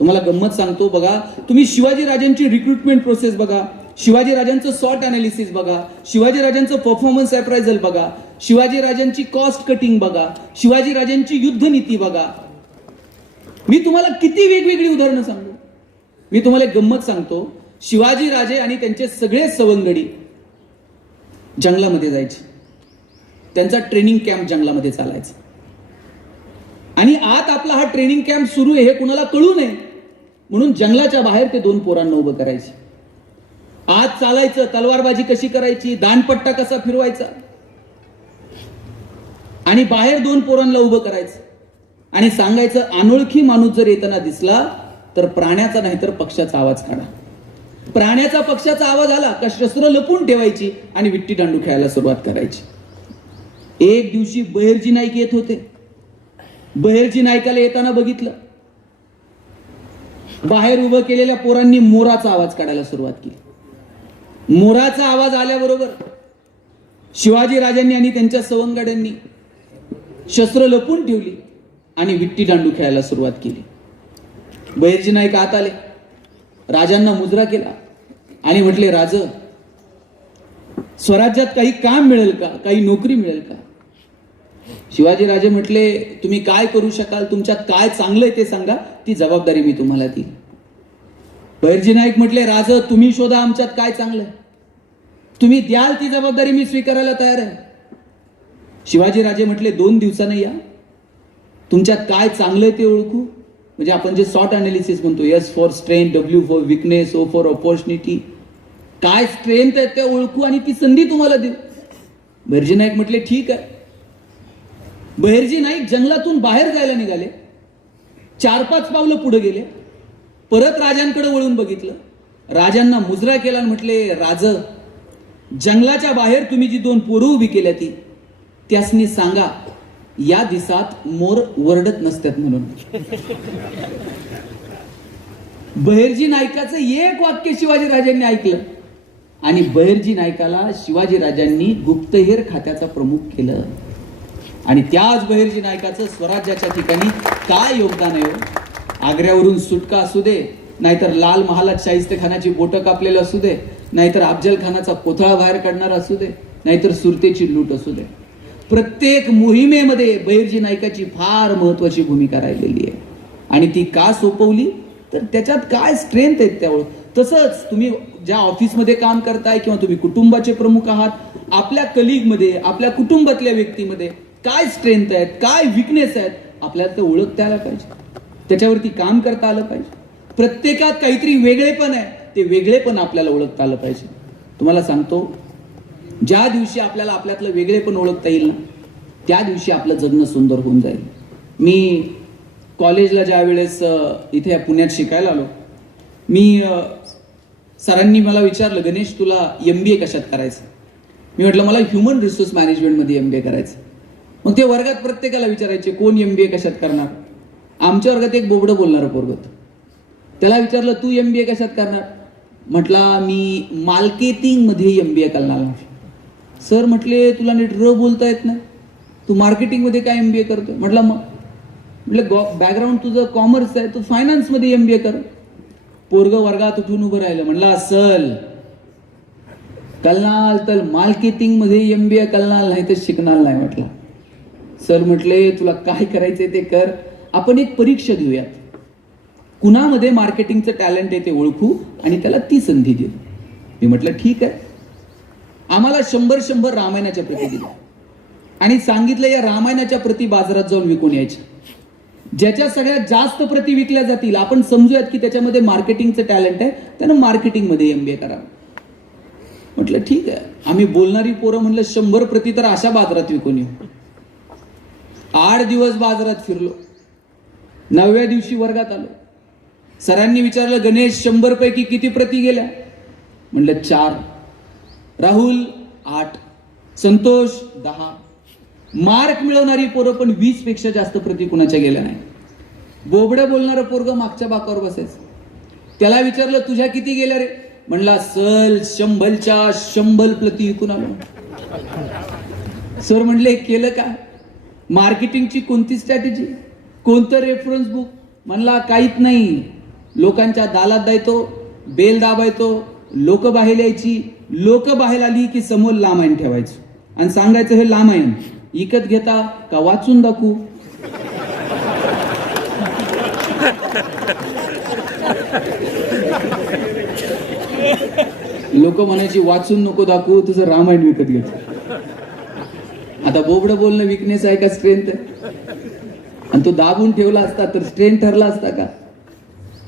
तुम्हाला गंमत सांगतो बघा, तुम्ही शिवाजी राजांची रिक्रुटमेंट प्रोसेस बघा, शिवाजी राजांचं सॉर्ट अनालिसिस बघा, शिवाजी राजांचं परफॉर्मन्स अप्रायझल बघा, शिवाजी राजांची कॉस्ट कटिंग बघा, शिवाजी राजांची युद्ध नीती बघा. मी तुम्हाला किती वेगवेगळी उदाहरणं सांगू. मी तुम्हाला एक गंमत सांगतो. शिवाजी राजे आणि त्यांचे सगळे सवंगडी जंगलामध्ये जायचे. त्यांचा ट्रेनिंग कॅम्प जंगलामध्ये चालायचा आणि आत आपला हा ट्रेनिंग कॅम्प सुरू आहे हे कुणाला कळू नये म्हणून जंगलाच्या बाहेर ते 2 पोरांना उभं करायचे. आत चालायचं, तलवारबाजी कशी करायची, दानपट्टा कसा फिरवायचा, आणि बाहेर 2 पोरांना उभं करायचं आणि सांगायचं, अनोळखी माणूस जर येताना दिसला तर प्राण्याचा नाही तर पक्षाचा आवाज काढा. प्राण्याचा पक्षाचा आवाज आला का शस्त्र लपून ठेवायची आणि विट्टी दांडू खेळायला सुरुवात करायची. एक दिवशी बहिर्जी नाईक येत होते. बहिर्जी नाईकाला येताना बघितलं, बाहेर उभं केलेल्या पोरांनी मोराचा आवाज काढायला सुरुवात केली. मोराचा आवाज आल्याबरोबर शिवाजी राजांनी आणि त्यांच्या सवंगड्यांनी शस्त्र लपून ठेवली आणि विट्टी दांडू खेळायला सुरुवात केली. बहिर्जी नाईक आत आले, राजांना मुजरा केला आणि म्हटले, राज, स्वराज्यात काही काम मिळेल का, काही नोकरी मिळेल का? शिवाजी राजे म्हटले, तुम्ही काय करू शकाल, तुमच्यात काय चांगलंय ते सांगा, ती जबाबदारी मी तुम्हाला दिली. बहिर्जी नाईक म्हटले, राज, तुम्ही शोधा आमच्यात काय चांगलंय, तुम्ही द्याल ती जबाबदारी मी स्वीकारायला तयार आहे. शिवाजी राजे म्हटले, 2 दिवसानं या, तुमच्यात काय चांगलंय ते ओळखू. म्हणजे आपण जे सॉर्ट अनालिसिस म्हणतो, S for strength, W for weakness, O for opportunity, काय स्ट्रेंथ आहे ते ओळखू आणि ती संधी तुम्हाला देऊ. बहिर्जी नाईक म्हटले, ठीक आहे. बहिर्जी नाईक जंगलातून बाहेर जायला निघाले. 4-5 पावलं पुढे गेले, परत राजांकडे वळून बघितलं, राजांना मुजरा केला आणि म्हटले, राज, जंगलाच्या बाहेर तुम्ही जी 2 पोरं उभी केल्या ती त्यासनी सांगा या दिसात मोर वरडत नसतात म्हणून. बहिर्जी नायकाचं एक वाक्य शिवाजीराजांनी ऐकलं आणि बहिर्जी नायकाला शिवाजीराजांनी गुप्तहेर खात्याचा प्रमुख केलं. आणि त्याच बहिर्जी नायकाचं स्वराज्याच्या ठिकाणी काय योगदान आहे हो? आग्र्यावरून सुटका असू दे, नाहीतर लाल महालात शाहिस्तेखानाची बोटं कापलेलं असू दे, नाहीतर अफजल खानाचा कोथळा बाहेर काढणारा असू दे, नाहीतर सुरतेची लूट असू दे, प्रत्येक मोहिमेमध्ये बहिर्जी नायकाची फार महत्वाची भूमिका राहिलेली आहे. आणि ती का सोपवली तर त्याच्यात काय स्ट्रेंथ आहेत त्यामुळे. तसंच तुम्ही ज्या ऑफिसमध्ये काम करताय किंवा तुम्ही कुटुंबाचे प्रमुख आहात, आपल्या कलिगमध्ये, आपल्या कुटुंबातल्या व्यक्तीमध्ये काय स्ट्रेंथ आहेत, काय विकनेस आहेत, आपल्याला ते ओळखता आलं पाहिजे, त्याच्यावरती काम करता आलं पाहिजे. प्रत्येकात काहीतरी वेगळेपण आहे, ते वेगळेपण आपल्याला ओळखता आलं पाहिजे. तुम्हाला सांगतो, ज्या दिवशी आपल्याला आपल्यातलं वेगळेपण ओळखता येईल ना, त्या दिवशी आपलं जगणं सुंदर होऊन जाईल. मी कॉलेजला ज्या वेळेस इथे पुण्यात शिकायला आलो, मी सरांनी मला विचारलं, गणेश तुला MBA कशात करायचं? मी म्हटलं मला ह्युमन रिसोर्स मॅनेजमेंटमध्ये MBA करायचं. मग ते वर्गात प्रत्येकाला विचारायचे कोण MBA कशात करणार. आमच्या वर्गात एक बोबडं बोलणारं पोरग होतं. त्याला विचारलं तू MBA कशात करणार? म्हटला मी मार्केटिंगमध्ये MBA करणार. सर म्हटले तुला नीट बोलता येत नाही, तू मार्केटिंगमध्ये काय MBA करतोय? म्हटलं बॅकग्राऊंड तुझं कॉमर्स आहे, तू फायनान्समध्ये MBA कर. पोरग वर्गात उठून उभं राहिलं. म्हणलं असल कलनाल तर मार्केटिंगमध्ये MBA कलनाल नाही तर शिकणार नाही. म्हटलं सर म्हटले तुला काय करायचंय ते कर, आपण एक परीक्षा देऊयात, कुणामध्ये मार्केटिंगचं टॅलेंट आहे ते ओळखू आणि त्याला ती संधी देऊ. मी म्हटलं ठीक आहे. आम्हाला 100 रामायणाच्या प्रती दिल्या आणि सांगितलं या रामायणाच्या प्रती बाजारात जाऊन विकून यायच्या. ज्याच्या सगळ्यात जास्त प्रती विकल्या जातील, आपण समजूयात की त्याच्यामध्ये मार्केटिंगचं टॅलेंट आहे, त्यानं मार्केटिंगमध्ये MBA करावं. म्हटलं ठीक आहे. आम्ही बोलणारी पोरं म्हणलं 100 प्रती तर अशा बाजारात विकून येऊ. 8 दिवस बाजारात फिरलो. 9व्या दिवशी वर्गात आलो. सरांनी विचारलं गणेश 100 पैकी किती प्रती गेल्या? म्हणलं 4. राहुल 8, संतोष 10. मार्क मिळवणारी पोरं पण 20 पेक्षा जास्त प्रती कुणाच्या गेल्या नाही. बोबड्या बोलणारं पोरग मागच्या बाकावर बसायचं. त्याला विचारलं तुझ्या किती गेल्या रे? म्हणला सल 100च्या 100 प्रती विकून आलो. सर म्हणले केलं का? मार्केटिंगची कोणती स्ट्रॅटेजी, कोणतं रेफरन्स बुक? म्हणला काहीच नाही. लोकांच्या दालात द्यायचो, बेल दाबायचो, लोक बाहेर यायची, लोक बाहेर आली की समोर लामायण ठेवायचं आणि सांगायचं हे लामायण इकत घेता का वाचून दाखवू? लोक म्हणायची वाचून नको दाखवू, तुझं रामायण विकत घ्यायचं. आता बोबडं बोलणं विकनेस आहे का स्ट्रेंथ आहे? आणि तो दाबून ठेवला असता तर स्ट्रेंथ ठरला असता का?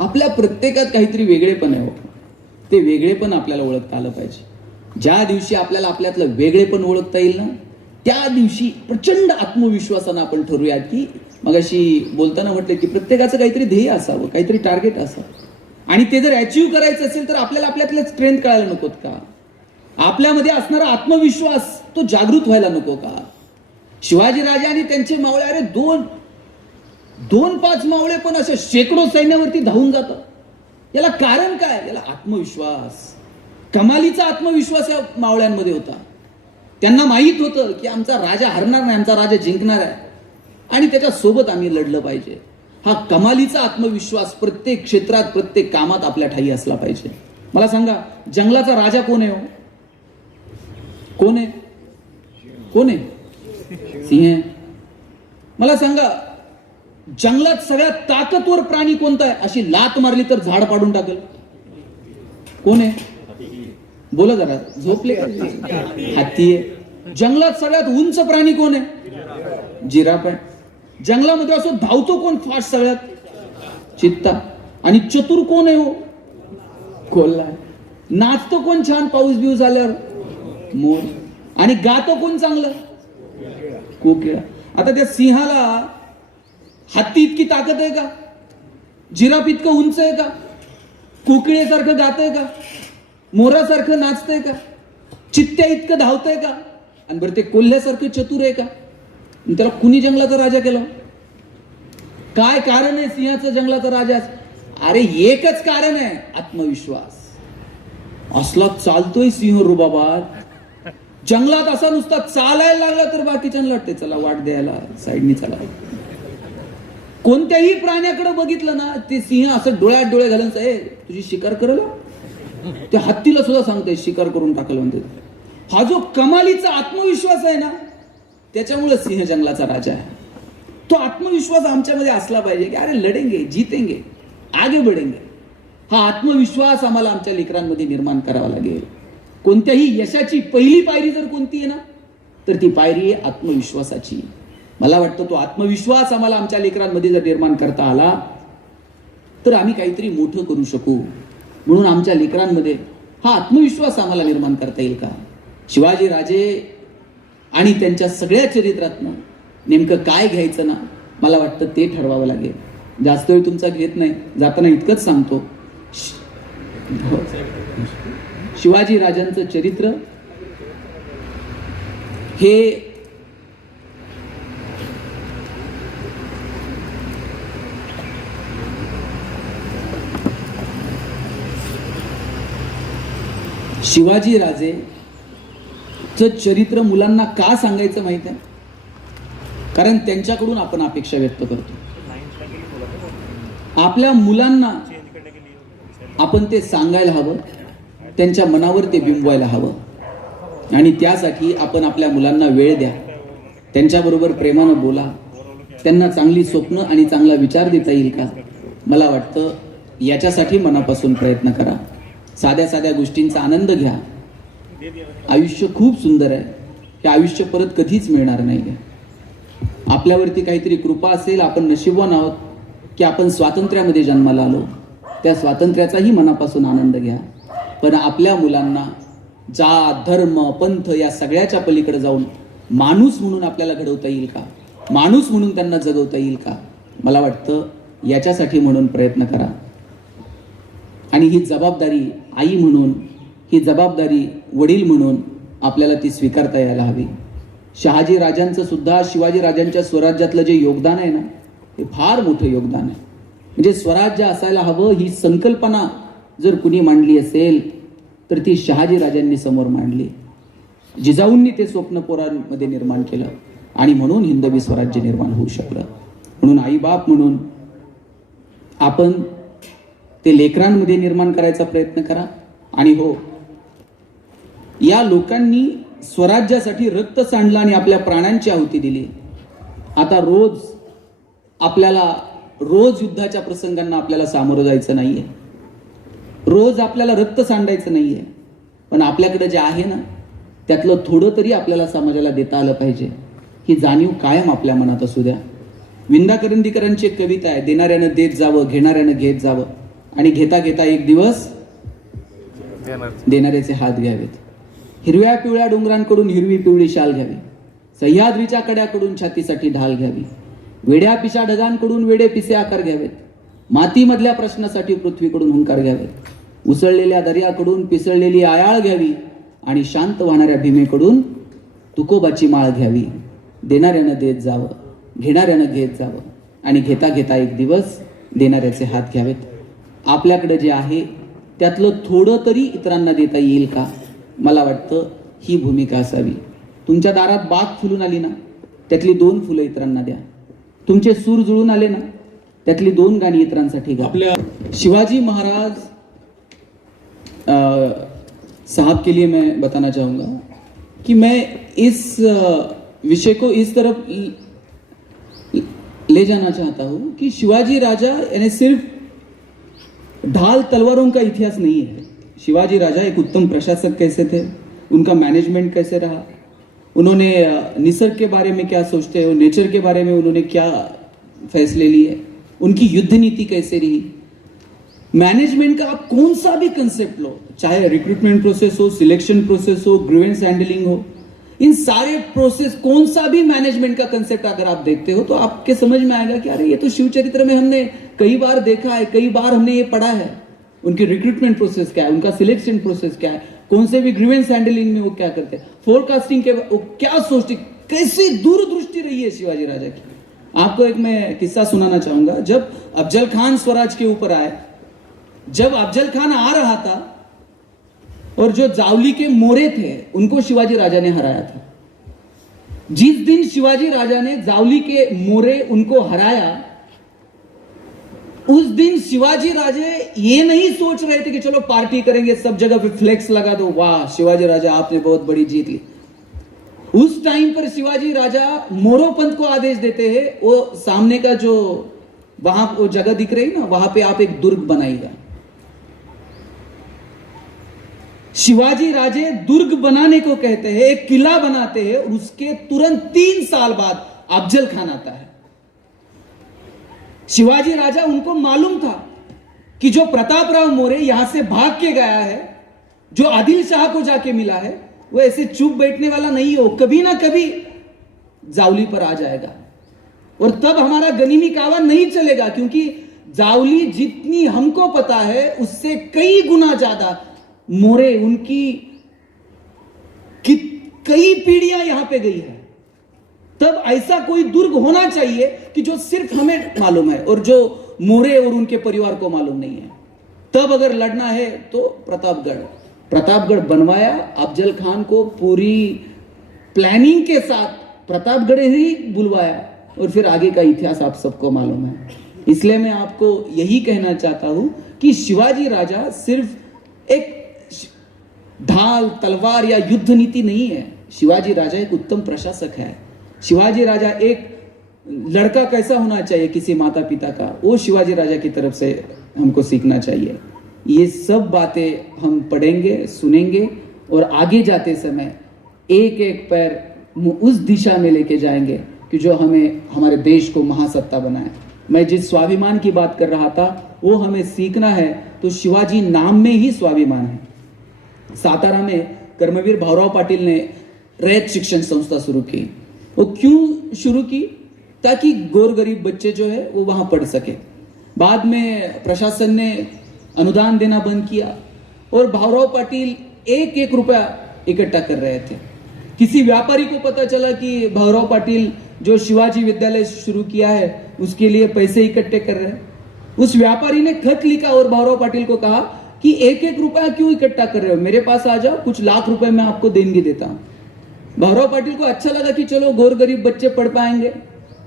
आपल्या प्रत्येकात काहीतरी वेगळेपण आहे. ते वेगळेपण आपल्याला ओळखता आलं पाहिजे. ज्या दिवशी आपल्याला आपल्यातलं वेगळेपण ओळखता येईल ना, त्या दिवशी प्रचंड आत्मविश्वासानं आपण ठरवूया की मगाशी बोलताना म्हटलं की प्रत्येकाचं काहीतरी ध्येय असावं, काहीतरी टार्गेट असावं आणि ते जर अचीव्ह करायचं असेल तर आपल्याला आपल्यातल्या स्ट्रेंथ कळायला नकोत का? आपल्यामध्ये असणारा आत्मविश्वास तो जागृत व्हायला नको का? शिवाजीराजे आणि त्यांचे मावळे, अरे 2-5 मावळे पण असे शेकडो सैन्यावरती धावून जातात. याला कारण काय? याला आत्मविश्वास, कमालीचा आत्मविश्वास या मावळ्यांमध्ये होता. त्यांना माहित होतं की आमचा राजा हरणार नाही, आमचा राजा जिंकणार आहे आणि त्याच्या सोबत आम्ही लढलं पाहिजे. हा कमालीचा आत्मविश्वास प्रत्येक क्षेत्रात, प्रत्येक कामात आपल्या ठाई असला पाहिजे. मला सांगा, जंगलाचा राजा कोण आहे? कोण आहे? कोण आहे? सिंह आहे. मला सांगा, जंगलात सगळ्यात ताकदवर प्राणी कोणता आहे? अशी लात मारली तर झाड पाडून टाकेल. कोण आहे? बोला जरा, झोपले का? हत्ती आहे. जंगलात सगळ्यात उंच प्राणी कोण आहे? जिराफ आहे. जंगलामध्ये असं धावतो कोण फास्ट सगळ्यात? चित्ता. आणि चतुर कोण आहे? हो, कोल्हा. नाचतो कोण छान पाऊस बिऊस आल्यावर? मोर. आणि गातो कोण चांगलं? कोकिळा. आता त्या सिंहाला हत्ती इतकी ताकद आहे का? जिराफ इतकं उंच आहे का? कोकिळेसारखं गातंय का? मोरासारखं नाचतंय का? चित्त्या इतकं धावतंय का? आणि बरं ते कोल्ह्यासारखं चतुर आहे का? त्याला कुणी जंगलाचा राजा केला? काय कारण आहे सिंहाचं जंगलाचा राजा? अरे एकच कारण आहे, आत्मविश्वास. असला चालतोय सिंह रुबाबात, जंगलात असा नुसता चालायला लागला तर बाकीच्यांना वाटते चला वाट द्यायला, साईडनी चला. कोणत्याही प्राण्याकडे बघितलं ना, ते सिंह असं डोळ्यात डोळे घालून तुझी शिकार करल, त्या हत्तीला सुद्धा सांगते शिकार करून टाकलं म्हणते. हा जो कमालीचा आत्मविश्वास आहे ना, त्याच्यामुळे सिंह जंगलाचा राजा आहे. तो आत्मविश्वास आमच्यामध्ये असला पाहिजे की अरे लढेंगे, जीतेंगे, आगे बढ़ेंगे. हा आत्मविश्वास आम्हाला आमच्या लेकरांमध्ये निर्माण करावा लागेल. कोणत्याही यशाची पहिली पायरी जर कोणती आहे ना, तर ती पायरी आहे आत्मविश्वासाची. मला वाटतं तो आत्मविश्वास आम्हाला आमच्या लेकरांमध्ये जर निर्माण करता आला तर आम्ही काहीतरी मोठं करू शकू. म्हणून आमच्या लेकरांमध्ये हा आत्मविश्वास आम्हाला निर्माण करता येईल का? शिवाजी राजे आणि त्यांच्या सगळ्या चरित्रातनं नेमकं काय घ्यायचं ना, मला वाटतं ते ठरवावं लागेल. जास्त वेळ तुमचा घेत नाही, जाताना इतकंच सांगतो. शिवाजी राजांचं चरित्र हे शिवाजी राजेचं चरित्र मुलांना का सांगायचं माहित आहे? कारण त्यांच्याकडून आपण अपेक्षा व्यक्त करतो. आपल्या मुलांना आपण ते सांगायला हवं, त्यांच्या मनावर ते बिंबवायला हवं. आणि त्यासाठी आपण आपल्या मुलांना वेळ द्या, त्यांच्याबरोबर प्रेमानं बोला, त्यांना चांगली स्वप्न आणि चांगला विचार देता येईल का, मला वाटतं याच्यासाठी मनापासून प्रयत्न करा. साध्या साध्या गोष्टींचा आनंद घ्या. आयुष्य खूप सुंदर आहे, हे आयुष्य परत कधीच मिळणार नाही. आपल्यावरती काहीतरी कृपा असेल, आपण नशीबवान आहोत की आपण स्वातंत्र्यामध्ये जन्माला आलो. त्या स्वातंत्र्याचाही मनापासून आनंद घ्या. पण आपल्या मुलांना जात, धर्म, पंथ या सगळ्याच्या पलीकडे जाऊन माणूस म्हणून आपल्याला घडवता येईल का, माणूस म्हणून त्यांना जगवता येईल का, मला वाटतं याच्यासाठी म्हणून प्रयत्न करा. आणि ही जबाबदारी आई म्हणून, ही जबाबदारी वडील म्हणून आपल्याला ती स्वीकारता यायला हवी. शहाजी राजांचं सुद्धा शिवाजी राजांच्या स्वराज्यातलं जे योगदान आहे ना, हे फार मोठं योगदान आहे. म्हणजे स्वराज्य असायला हवं ही संकल्पना जर कुणी मांडली असेल तर ती शहाजी राजांनी समोर मांडली. जिजाऊंनी ते स्वप्न पोरांमध्ये निर्माण केलं आणि म्हणून हिंदवी स्वराज्य निर्माण होऊ शकलं. म्हणून आईबाप म्हणून आपण ते लेकरांमध्ये निर्माण करायचा प्रयत्न करा. आणि हो, या लोकांनी स्वराज्यासाठी रक्त सांडलं आणि आपल्या प्राणांची आहुती दिली. आता रोज युद्धाच्या प्रसंगांना आपल्याला सामोरं जायचं नाहीये, रोज आपल्याला रक्त सांडायचं नाहीये. पण आपल्याकडे जे आहे ना, त्यातलं थोडं तरी आपल्याला समाजाला देता आलं पाहिजे, ही जाणीव कायम आपल्या मनात असू द्या. विंदा करंदीकरांची एक कविता आहे, देणाऱ्यानं देत जावं, घेणाऱ्यानं घेत जावं, आणि घेता घेता एक दिवस देणाऱ्याचे हात घ्यावेत. हिरव्या पिवळ्या डोंगरांकडून हिरवी पिवळी शाल घ्यावी, सह्याद्रीच्या कड्याकडून छातीसाठी ढाल घ्यावी, वेड्या पिशा ढगांकडून वेडे पिसे आकार घ्यावेत, मातीमधल्या प्रश्नासाठी पृथ्वीकडून हुंकार घ्यावेत, उसळलेल्या दर्याकडून पिसळलेली आयाळ घ्यावी आणि शांत वाहणाऱ्या भीमेकडून तुकोबाची माळ घ्यावी. देणाऱ्यानं देत जावं, घेणाऱ्यानं घेत जावं, आणि घेता घेता एक दिवस देणाऱ्याचे हात घ्यावेत. आपल्याकडे जे आहे त्यातलं थोडं तरी इतरांना देता येईल का, मला वाटतं ही भूमिका असावी. तुमच्या दारात बाग फुलून आली ना, त्यातली 2 फुलं इतरांना द्या. तुमचे सूर जुळून आले ना, त्यातली 2 गाणी इतरांसाठी गा. आपल्या शिवाजी महाराज साहब के लिए मैं बताना चाहूँगा कि मैं इस विषय को इस तरफ ले जाना चाहता हूँ कि शिवाजी राजा यानी सिर्फ ढाल तलवारों का इतिहास नहीं है. शिवाजी राजा एक उत्तम प्रशासक कैसे थे, उनका मैनेजमेंट कैसे रहा, उन्होंने निसर्ग के बारे में क्या सोचते हैं, नेचर के बारे में उन्होंने क्या फैसले लिए, उनकी युद्ध नीति कैसे रही. मैनेजमेंट का आप कौन सा भी कंसेप्ट लो, चाहे रिक्रूटमेंट प्रोसेस हो, सिलेक्शन प्रोसेस हो, ग्रीवेंस हैंडलिंग हो, इन सारे प्रोसेस कौन सा भी मैनेजमेंट का कंसेप्ट अगर आप देखते हो तो आपके समझ में आएगा कि अरे ये तो शिव चरित्र में हमने कई बार देखा है, कई बार हमने ये पढ़ा है. उनकी रिक्रूटमेंट प्रोसेस क्या है, उनका सिलेक्शन प्रोसेस क्या है, कौन से भी ग्रीवेंस हैंडलिंग में वो क्या करते हैं, फोरकास्टिंग के वो क्या सोचते, कैसी दूरदृष्टि रही है शिवाजी राजा की. आपको एक मैं किस्सा सुनाना चाहूंगा. जब अफजल खान स्वराज के ऊपर आए जब अफजल खान आ रहा था और जो जावली के मोरे थे उनको शिवाजी राजा ने हराया था। जिस दिन शिवाजी राजा ने जावली के मोरे उनको हराया, उस दिन शिवाजी राजे ये नहीं सोच रहे थे कि चलो पार्टी करेंगे, सब जगह पे फ्लेक्स लगा दो, वाह शिवाजी राजा आपने बहुत बड़ी जीत ली। उस टाइम पर शिवाजी राजा मोरोपंत को आदेश देते हैं, वो सामने का जो वहां वो जगह दिख रही ना, वहां पे आप एक दुर्ग बनाइएगा। शिवाजी राजे दुर्ग बनाने को कहते हैं, एक किला बनाते हैं, और उसके तुरंत 3 साल बाद अफजल खान आता है। शिवाजी राजा, उनको मालूम था कि जो प्रतापराव मोरे यहां से भाग के गया है, जो आदिल शाह को जाके मिला है, वो ऐसे चुप बैठने वाला नहीं हो, कभी ना कभी जावली पर आ जाएगा और तब हमारा गनीमी कावा नहीं चलेगा, क्योंकि जावली जितनी हमको पता है उससे कई गुना ज्यादा मोरे उनकी कई पीढ़ियां यहां पे गई है। तब ऐसा कोई दुर्ग होना चाहिए कि जो सिर्फ हमें मालूम है और जो मोरे और उनके परिवार को मालूम नहीं है। तब अगर लड़ना है तो प्रतापगढ़ बनवाया। अफजल खान को पूरी प्लानिंग के साथ प्रतापगढ़ ही बुलवाया और फिर आगे का इतिहास आप सबको मालूम है। इसलिए मैं आपको यही कहना चाहता हूं कि शिवाजी राजा सिर्फ एक ढाल तलवार या युद्ध नीति नहीं है। शिवाजी राजा एक उत्तम प्रशासक है। शिवाजी राजा एक लड़का कैसा होना चाहिए किसी माता पिता का, वो शिवाजी राजा की तरफ से हमको सीखना चाहिए। ये सब बातें हम पढ़ेंगे, सुनेंगे और आगे जाते समय एक एक पैर उस दिशा में लेके जाएंगे कि जो हमें हमारे देश को महासत्ता बनाए। मैं जिस स्वाभिमान की बात कर रहा था वो हमें सीखना है, तो शिवाजी नाम में ही स्वाभिमान है। सातारा में कर्मवीर भाऊराव पाटिल ने रयत शिक्षण संस्था शुरू की। वो क्यों शुरू की? ताकि गोरगरीब बच्चे जो है वो वहां पढ़ सके। बाद में प्रशासन ने अनुदान देना बंद किया और भाऊराव पाटिल 1-1 रुपया इकट्ठा कर रहे थे। किसी व्यापारी को पता चला कि भाऊराव पाटिल जो शिवाजी विद्यालय शुरू किया है उसके लिए पैसे इकट्ठे कर रहे हैं। उस व्यापारी ने खत लिखा और भाऊराव पाटिल को कहा कि 1-1 रुपया क्यों इकट्ठा कर रहे हो, मेरे पास आ जाओ, कुछ लाख रुपए मैं आपको देनगी देता हूं। भाऊराव पाटिल को अच्छा लगा कि चलो गोर गरीब बच्चे पढ़ पाएंगे।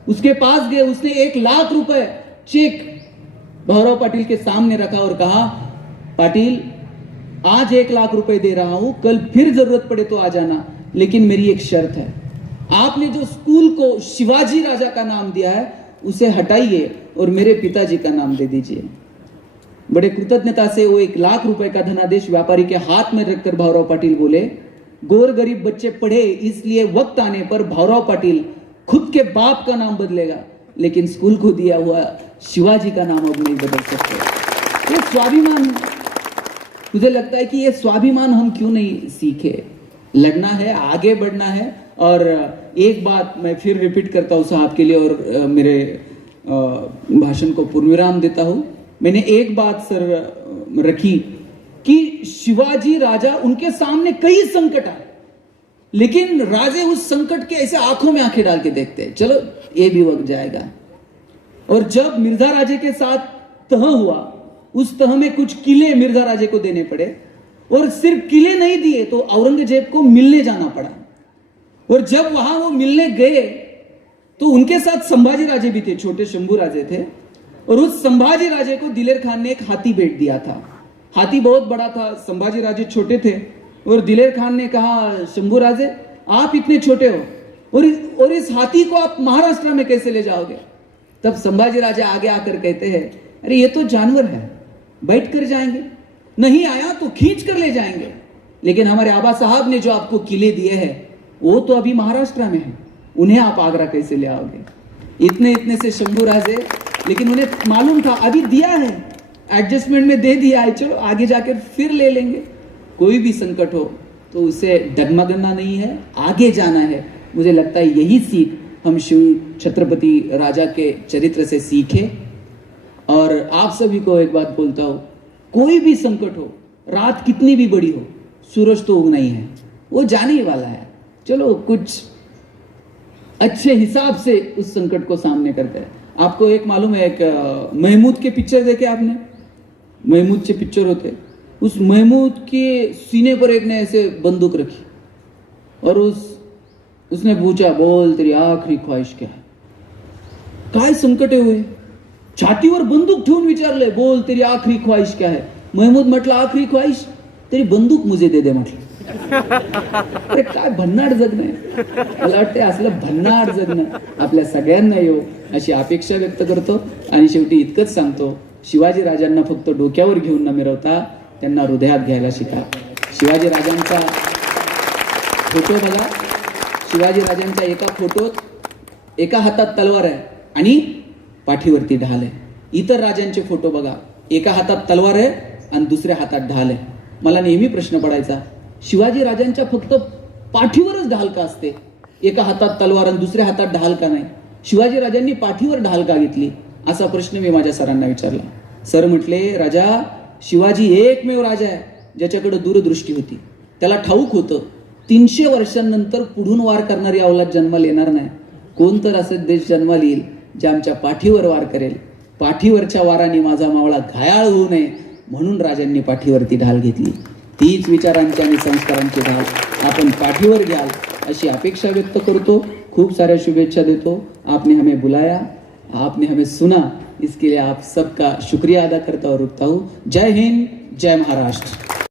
उसके पास गए, उसने 1 लाख रुपए चेक भाऊराव पाटिल के सामने रखा और कहा, पाटिल आज 1 लाख रुपए दे रहा हूं, कल फिर जरूरत पड़े तो आ जाना, लेकिन मेरी एक शर्त है, आपने जो स्कूल को शिवाजी राजा का नाम दिया है उसे हटाइए और मेरे पिताजी का नाम दे दीजिए। बड़े कृतज्ञता से वो 1 लाख रुपए का धनादेश व्यापारी के हाथ में रखकर भाऊराव पाटिल बोले, गोर गरीब बच्चे पढ़े, इसलिए वक्त आने पर भाऊराव पाटिल खुद के बाप का नाम बदलेगा, लेकिन स्कूल को दिया हुआ शिवाजी का नाम अब नहीं बदल सकते। ये स्वाभिमान, मुझे लगता है कि ये स्वाभिमान हम क्यों नहीं सीखे। लड़ना है, आगे बढ़ना है। और एक बात मैं फिर रिपीट करता हूं साहब के लिए और मेरे भाषण को पूर्णविराम देता हूं। मैंने एक बात सर रखी कि शिवाजी राजा, उनके सामने कई संकट आए, लेकिन राजे उस संकट के ऐसे आंखों में आंखें डाल के देखते हैं, चलो ये भी वक्त जाएगा। और जब मिर्जा राजे के साथ तह हुआ, उस तह में कुछ किले मिर्जा राजे को देने पड़े और सिर्फ किले नहीं दिए तो औरंगजेब को मिलने जाना पड़ा। और जब वहां वो मिलने गए तो उनके साथ संभाजी राजे भी थे, छोटे शंभू राजे थे, और उस संभाजी राजे को दिलेर खान ने एक हाथी भेंट दिया था। हाथी बहुत बड़ा था, संभाजी राजे छोटे थे, और दिलेर खान ने कहा, शंभू राजे आप इतने छोटे हो और इस हाथी को आप महाराष्ट्र में कैसे ले जाओगे? तब संभाजी राजा आगे आकर कहते हैं, अरे ये तो जानवर है, बैठ कर जाएंगे, नहीं आया तो खींच कर ले जाएंगे, लेकिन हमारे आबा साहब ने जो आपको किले दिए हैं वो तो अभी महाराष्ट्र में है, उन्हें आप आगरा कैसे ले आओगे? इतने से शंभू राजे, लेकिन उन्हें मालूम था अभी दिया है, एडजस्टमेंट में दे दिया है, चलो आगे जाकर फिर ले लेंगे। कोई भी संकट हो तो उसे डगमगना नहीं है, आगे जाना है। मुझे लगता है यही सीख हम शिव छत्रपति राजा के चरित्र से सीखे। और आप सभी को एक बात बोलता हूं, कोई भी संकट हो, रात कितनी भी बड़ी हो, सूरज तो उगना ही है, वो जाने ही वाला है। चलो कुछ अच्छे हिसाब से उस संकट को सामने करते हैं। आपको एक मालूम है, एक महमूद के पिक्चर देखे आपने? महमूद के पिक्चर होते, उस महमूद के सीने पर एक ने ऐसे बंदूक रखी और उसने पूछा, बोल तेरी आखरी ख्वाहिश क्या है? काय संकटे हुए, छातीवर बंदूक ठेवून विचारले, बोल तेरी आखरी ख्वाहिश क्या है? महमूद म्हटलं, आखरी ख्वाहिश तेरी बंदूक मुझे दे दे म्हटलं. अरे काय भन्नाट जगणं आहे. मला वाटते असलं भन्नाट जगणं आपल्या सगळ्यांना येऊ अशी अपेक्षा व्यक्त करतो. आणि शेवटी इतकंच सांगतो, शिवाजी राजांना फक्त डोक्यावर घेऊन न मिरवता त्यांना हृदयात घ्यायला शिका. शिवाजी राजांचा फोटो बघा. शिवाजी राजांच्या एका फोटोत एका हातात तलवार आहे आणि पाठीवरती ढाल आहे. इतर राजांचे फोटो बघा, एका हातात तलवार आहे आणि दुसऱ्या हातात ढाल आहे. मला नेहमी प्रश्न पडायचा, शिवाजी राजांच्या फक्त पाठीवरच ढाल का असते? एका हातात तलवार आणि दुसऱ्या हातात ढाल का नाही? शिवाजी राजांनी पाठीवर ढाल का घेतली? असा प्रश्न मी माझ्या सरांना विचारला. सर म्हटले, राजा, शिवाजी एकमेव राजा आहे ज्याच्याकडे दूरदृष्टी होती. त्याला ठाऊक होतं 300 वर्षांनंतर पुढून वार करणारी अवलाद जन्माला येणार नाही. कोणतर असे देश जन्माला येईल जे आमच्या पाठीवर वार करेल. पाठीवरच्या वाराने माझा मावळा घायाळ होऊ नये म्हणून राजांनी पाठीवरती ढाल घेतली. तीच विचारांची आणि संस्कारांची ढाल आपण पाठीवर घ्याल अशी अपेक्षा व्यक्त करतो. खूप साऱ्या शुभेच्छा देतो. आपने हमें बुलाया, आपने हमें सुना, इसके लिए आप सबका शुक्रिया अदा करता और रुकता हूँ. जय हिंद, जय महाराष्ट्र.